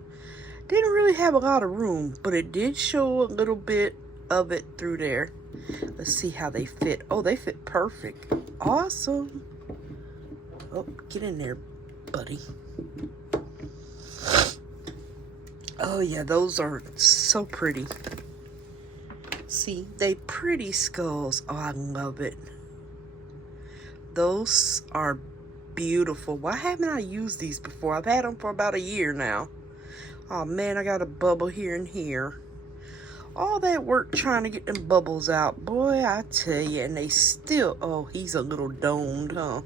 Didn't really have a lot of room, but it did show a little bit of it through there. Let's see how they fit. Oh, they fit perfect. Awesome. Oh, get in there, buddy. Oh yeah, those are so pretty. See, they pretty skulls. Oh, I love it. Those are beautiful. Why haven't I used these before? I've had them for about a year now. Oh man, I got a bubble here and here. All that work trying to get them bubbles out. Boy, I tell you, and they still, oh, he's a little domed, huh?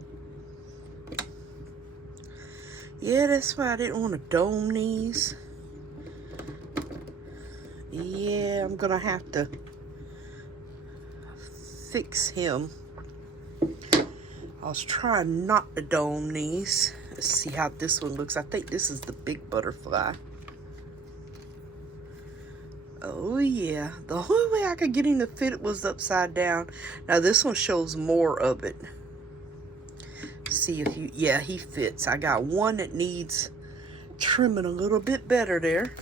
Yeah, that's why I didn't want to dome these. Yeah, I'm gonna have to fix him. I was trying not to dome these. Let's see how this one looks. I think this is the big butterfly. Oh yeah, the only way I could get him to fit was upside down. Now this one shows more of it. See if you, yeah, he fits. I got one that needs trimming a little bit better there.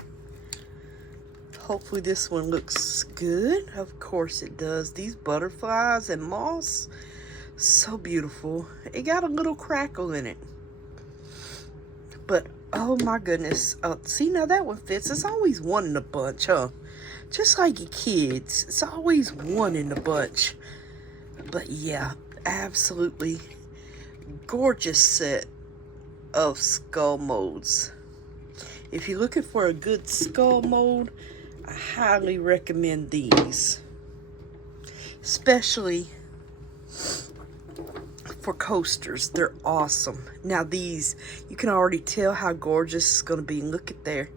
Hopefully this one looks good. Of course it does. These butterflies and moss, so beautiful. It got a little crackle in it. But, oh my goodness. See, now that one fits. It's always one in the bunch, huh? Just like your kids. It's always one in the bunch. But yeah, absolutely gorgeous set of skull molds. If you're looking for a good skull mold, I highly recommend these, especially for coasters. They're awesome. Now these, you can already tell how gorgeous it's going to be. Look at there.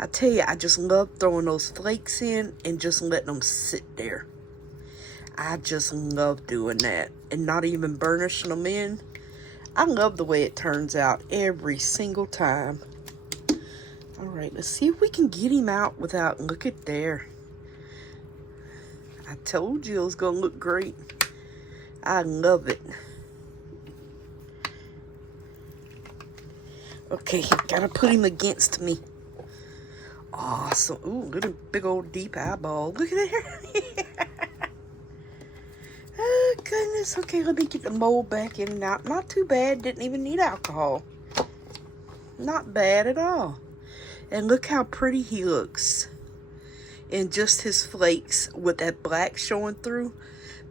I tell you, I just love throwing those flakes in and just letting them sit there. I just love doing that and not even burnishing them in. I love the way it turns out every single time. All right, let's see if we can get him out without, look at there. I told you it was gonna look great. I love it. Okay, gotta put him against me. Awesome. Ooh, look at a big old deep eyeball. Look at there. Oh, goodness. Okay, let me get the mold back in and out. Not too bad. Didn't even need alcohol. Not bad at all. And look how pretty he looks. And just his flakes with that black showing through.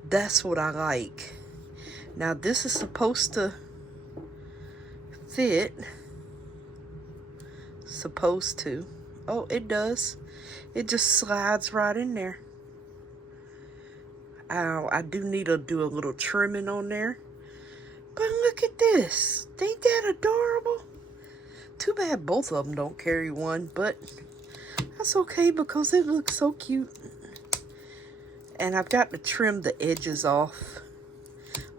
That's what I like. Now this is supposed to fit. Supposed to. Oh, it does. It just slides right in there. I do need to do a little trimming on there. But look at this. Ain't that adorable? Too bad both of them don't carry one, but that's okay because it looks so cute. And I've got to trim the edges off.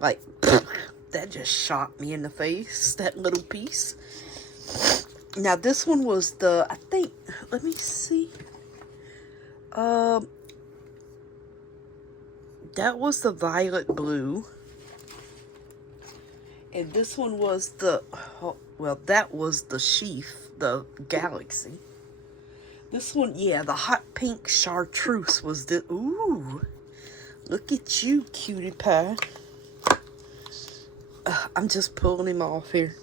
Like, that just shot me in the face, that little piece. Now this one was the, I think, let me see. That was the violet blue. And this one was the, oh, well, that was the sheath, the galaxy. This one, yeah, the hot pink chartreuse was the, ooh, look at you, cutie pie. I'm just pulling him off here.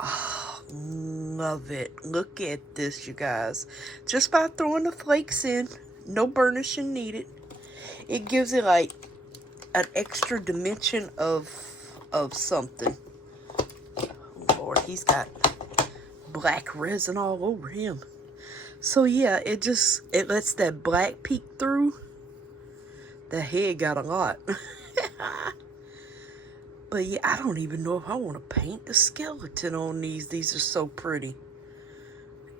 Oh, love it. Look at this, you guys. Just by throwing the flakes in, no burnishing needed. It gives it like an extra dimension of something. Oh, Lord, he's got black resin all over him. So yeah, it lets that black peek through. The head got a lot. But yeah, I don't even know if I want to paint the skeleton on these. These are so pretty.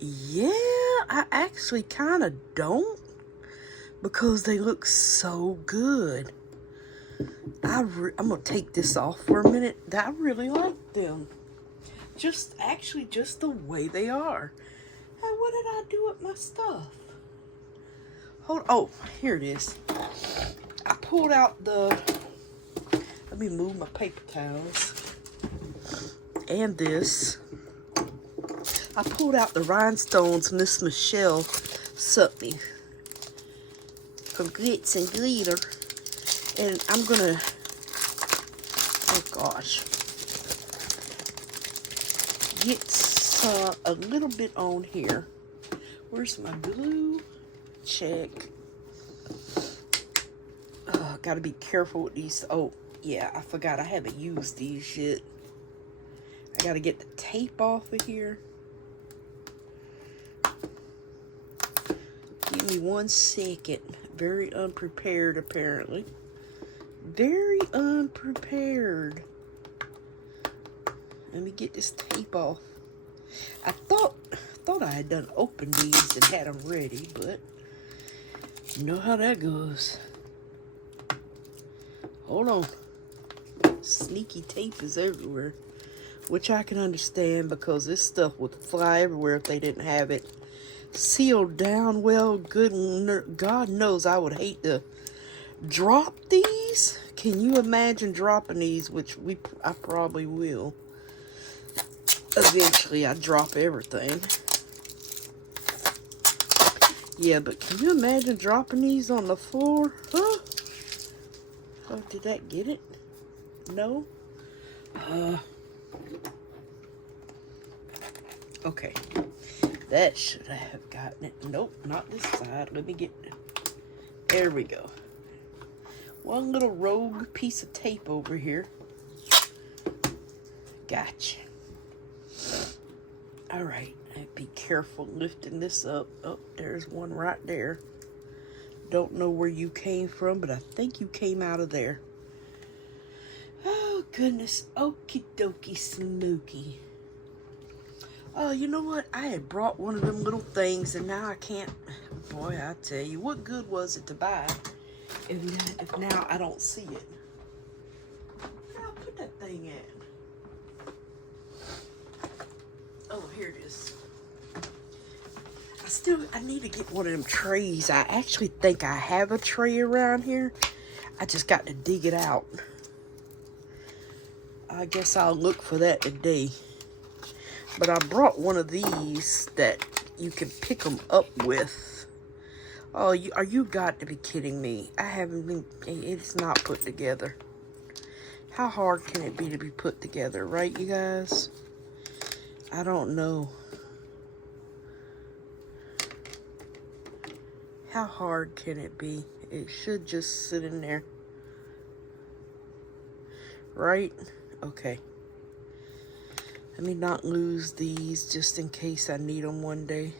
Yeah, I actually kind of don't. because they look so good. I'm gonna take this off for a minute. I really like them. Actually just the way they are. Hey, what did I do with my stuff? Oh, here it is. I pulled out let me move my paper towels. And this. I pulled out the rhinestones Miss Michelle sent me from Glitz and Glitter. And I'm gonna, oh gosh, get a little bit on here. Where's my glue? Check. Oh, gotta be careful with these. Oh, yeah, I forgot I haven't used these yet. I gotta get the tape off of here. Give me 1 second. Very unprepared, apparently. Very unprepared. Let me get this tape off. I thought I had done open these and had them ready, but you know how that goes. Hold on. Sneaky tape is everywhere, which I can understand because this stuff would fly everywhere if they didn't have it sealed down well. God knows I would hate to drop these. Can you imagine dropping these? Which I probably will. Eventually, I drop everything. Yeah, but can you imagine dropping these on the floor? Huh? Oh, did that get it? No? Okay. That should have gotten it. Nope, not this side. Let me get it. There we go. One little rogue piece of tape over here. Gotcha. All right. Be careful lifting this up. Oh, there's one right there. Don't know where you came from, but I think you came out of there. Oh, goodness. Okie dokie smoky. Oh, you know what? I had brought one of them little things, and now I can't. Boy, I tell you, what good was it to buy if now I don't see it? Where did I put that thing at? Oh, here it is. I need to get one of them trays. I actually think I have a tray around here. I just got to dig it out. I guess I'll look for that today. But I brought one of these that you can pick them up with. Oh, you got to be kidding me. It's not put together. How hard can it be to be put together, right, you guys? I don't know. How hard can it be? It should just sit in there. Right? Okay. Let me not lose these just in case I need them one day.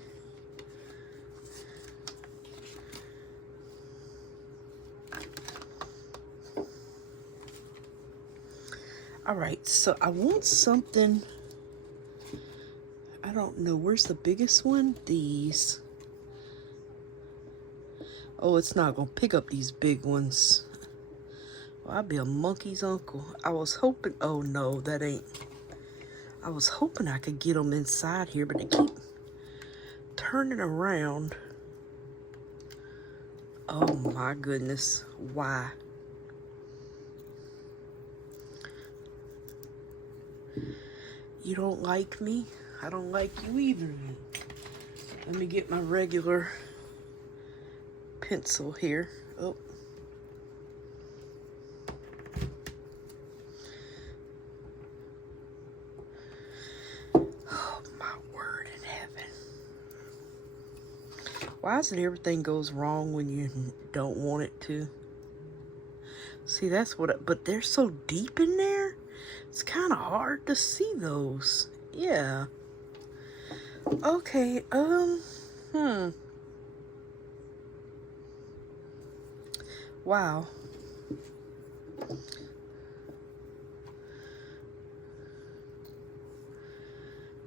All right, so I want something. I don't know. Where's the biggest one? These. Oh, it's not going to pick up these big ones. Well, I'll be a monkey's uncle. I was hoping. Oh, no, that ain't. I was hoping I could get them inside here, but they keep turning around. Oh, my goodness. Why? You don't like me? I don't like you either. Let me get my regular pencil here. Oh. Oh, my word in heaven. Why is it everything goes wrong when you don't want it to? See, that's what, but they're so deep in there. It's kind of hard to see those. Yeah. Okay, Wow.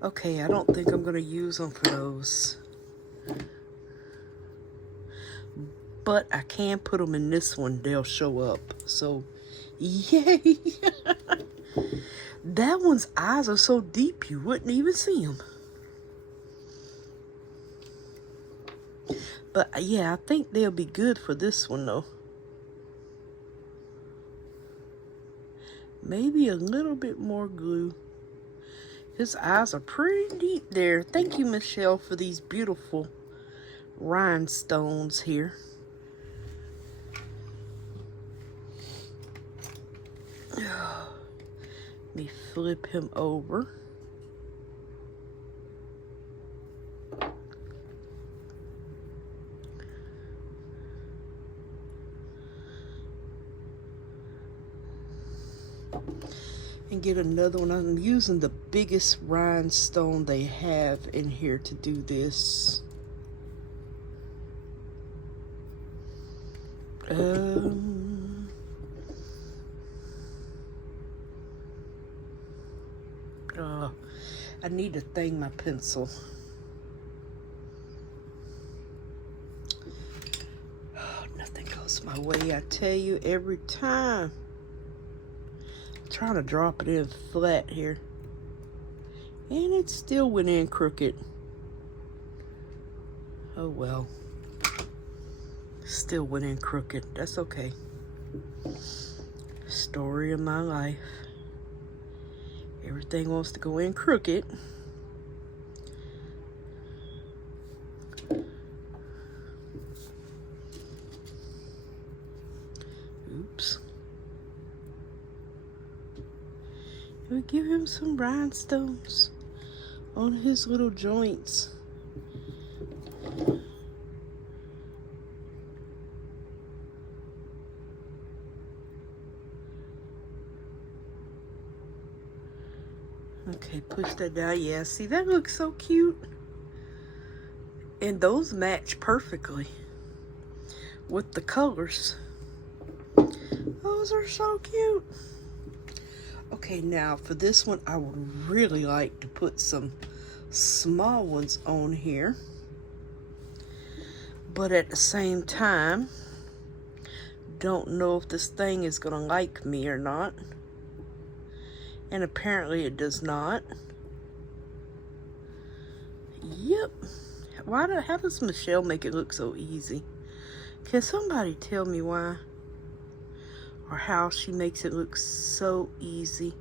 Okay, I don't think I'm going to use them for those. but I can put them in this one. They'll show up. So, yay. That one's eyes are so deep you wouldn't even see them. But yeah, I think they'll be good for this one though. Maybe a little bit more glue. His eyes are pretty deep there. Thank you, Michelle, for these beautiful rhinestones here. Let me flip him over. And get another one. I'm using the biggest rhinestone they have in here to do this. I need to thing my pencil. Oh, nothing goes my way, I tell you, every time. Trying to drop it in flat here, and it still went in crooked. Oh well, still went in crooked. That's okay. Story of my life. Everything wants to go in crooked. Oops. We give him some rhinestones on his little joints. Okay, push that down. Yeah, see, that looks so cute. And those match perfectly with the colors. Those are so cute. Okay, now for this one, I would really like to put some small ones on here. But at the same time, don't know if this thing is going to like me or not. And apparently it does not. Yep. How does Michelle make it look so easy? Can somebody tell me why? Or how she makes it look so easy.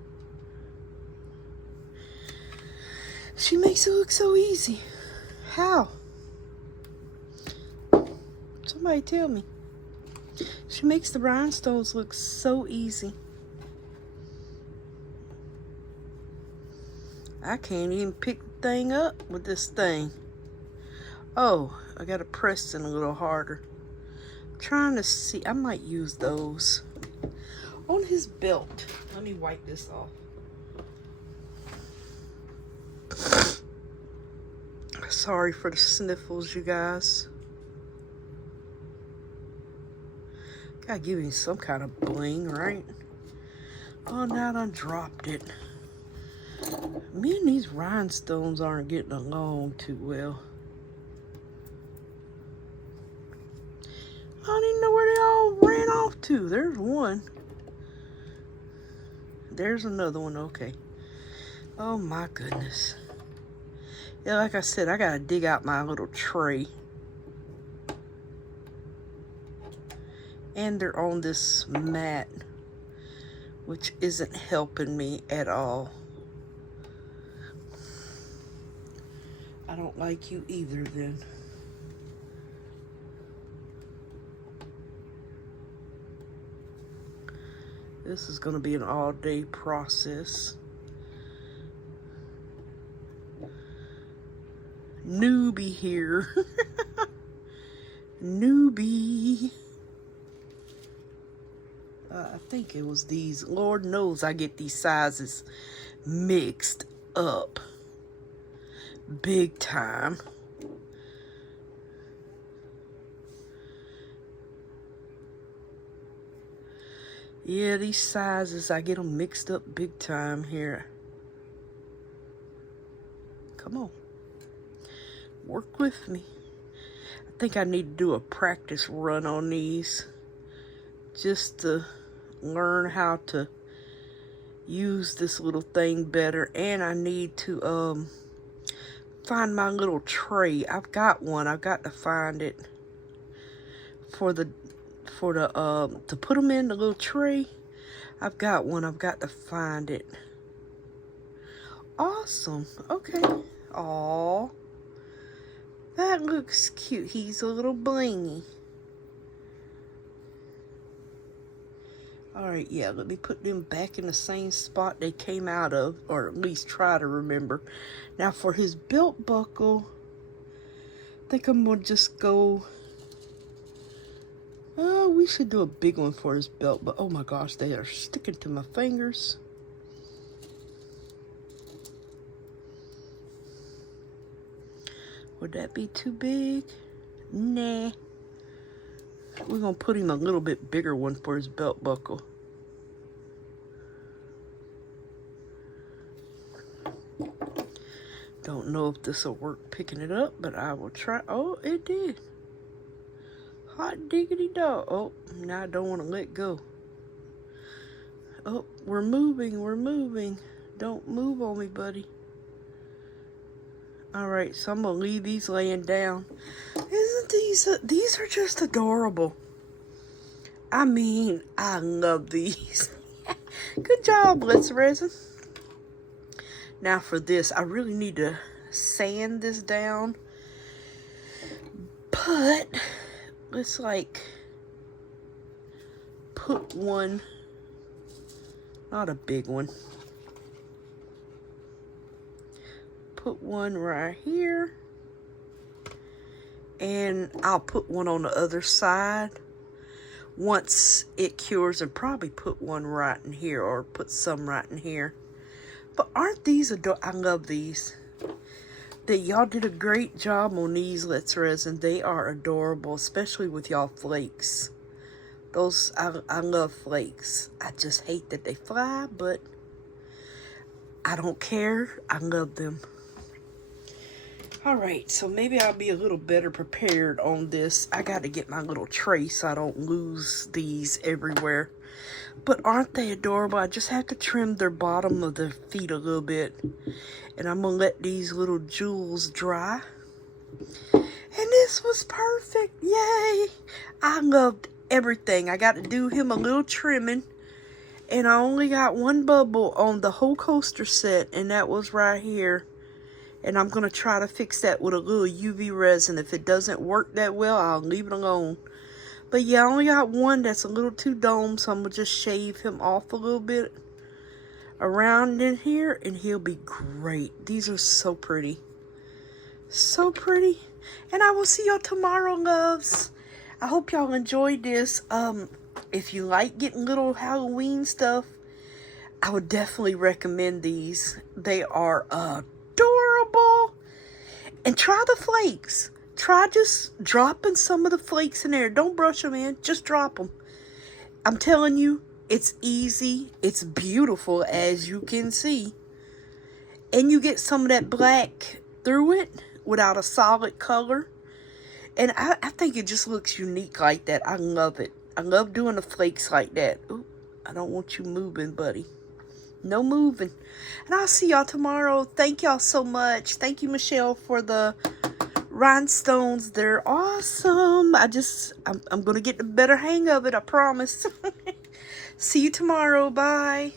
She makes it look so easy. How? Somebody tell me. She makes the rhinestones look so easy. I can't even pick the thing up with this thing. Oh, I gotta press it a little harder. I'm trying to see. I might use those. On his belt. Let me wipe this off. Sorry for the sniffles, you guys. Gotta give him some kind of bling, right? Oh, now I done dropped it. Me and these rhinestones aren't getting along too well. I don't even know where they all ran off to. There's one. There's another one, okay. Oh my goodness. Yeah, like I said, I gotta dig out my little tray. And they're on this mat, which isn't helping me at all. I don't like you either then. This is gonna be an all-day process. Newbie here. Newbie. I think it was these. Lord knows I get these sizes mixed up. Big time. Yeah, these sizes, I get them mixed up big time here. Come on. Work with me. I think I need to do a practice run on these just to learn how to use this little thing better. And I need to find my little tray. I've got one. I've got to find it for the to put them in the little tray. I've got one. I've got to find it. Awesome. Okay. Aw, that looks cute. He's a little blingy. Alright, yeah, let me put them back in the same spot they came out of, or at least try to remember. Now for his belt buckle, I think I'm going to just go... Oh, we should do a big one for his belt, but oh my gosh, they are sticking to my fingers. Would that be too big? Nah. We're going to put him a little bit bigger one for his belt buckle. Don't know if this will work picking it up, but I will try. Oh, it did. Hot diggity dog. Oh, now I don't want to let go. Oh, we're moving. We're moving. Don't move on me, buddy. Alright, so I'm going to leave these laying down. Isn't these are just adorable. I mean, I love these. Good job, LETSRESIN. Now for this, I really need to sand this down. But let's like put one, not a big one. Put one right here. And I'll put one on the other side once it cures, and probably put one right in here, or put some right in here. But aren't these adorable? I love these. Y'all did a great job on these, LETSRESIN. They are adorable, especially with y'all flakes. Those, I love flakes. I just hate that they fly, but I don't care. I love them. Alright, so maybe I'll be a little better prepared on this. I got to get my little tray so I don't lose these everywhere. But aren't they adorable? I just have to trim their bottom of their feet a little bit. And I'm going to let these little jewels dry. And this was perfect. Yay! I loved everything. I got to do him a little trimming. And I only got one bubble on the whole coaster set. And that was right here. And I'm going to try to fix that with a little UV resin. If it doesn't work that well, I'll leave it alone. But yeah, I only got one that's a little too domed, so I'm going to just shave him off a little bit around in here, and he'll be great. These are so pretty. So pretty. And I will see y'all tomorrow, loves. I hope y'all enjoyed this. If you like getting little Halloween stuff, I would definitely recommend these. They are adorable. And try the flakes. Try just dropping some of the flakes in there. Don't brush them in. Just drop them. I'm telling you, it's easy. It's beautiful, as you can see. And you get some of that black through it without a solid color. And I think it just looks unique like that. I love it. I love doing the flakes like that. Ooh, I don't want you moving, buddy. No moving. And I'll see y'all tomorrow. Thank y'all so much. Thank you, Michelle, for the rhinestones. They're awesome. I'm going to get the better hang of it. I promise. See you tomorrow. Bye.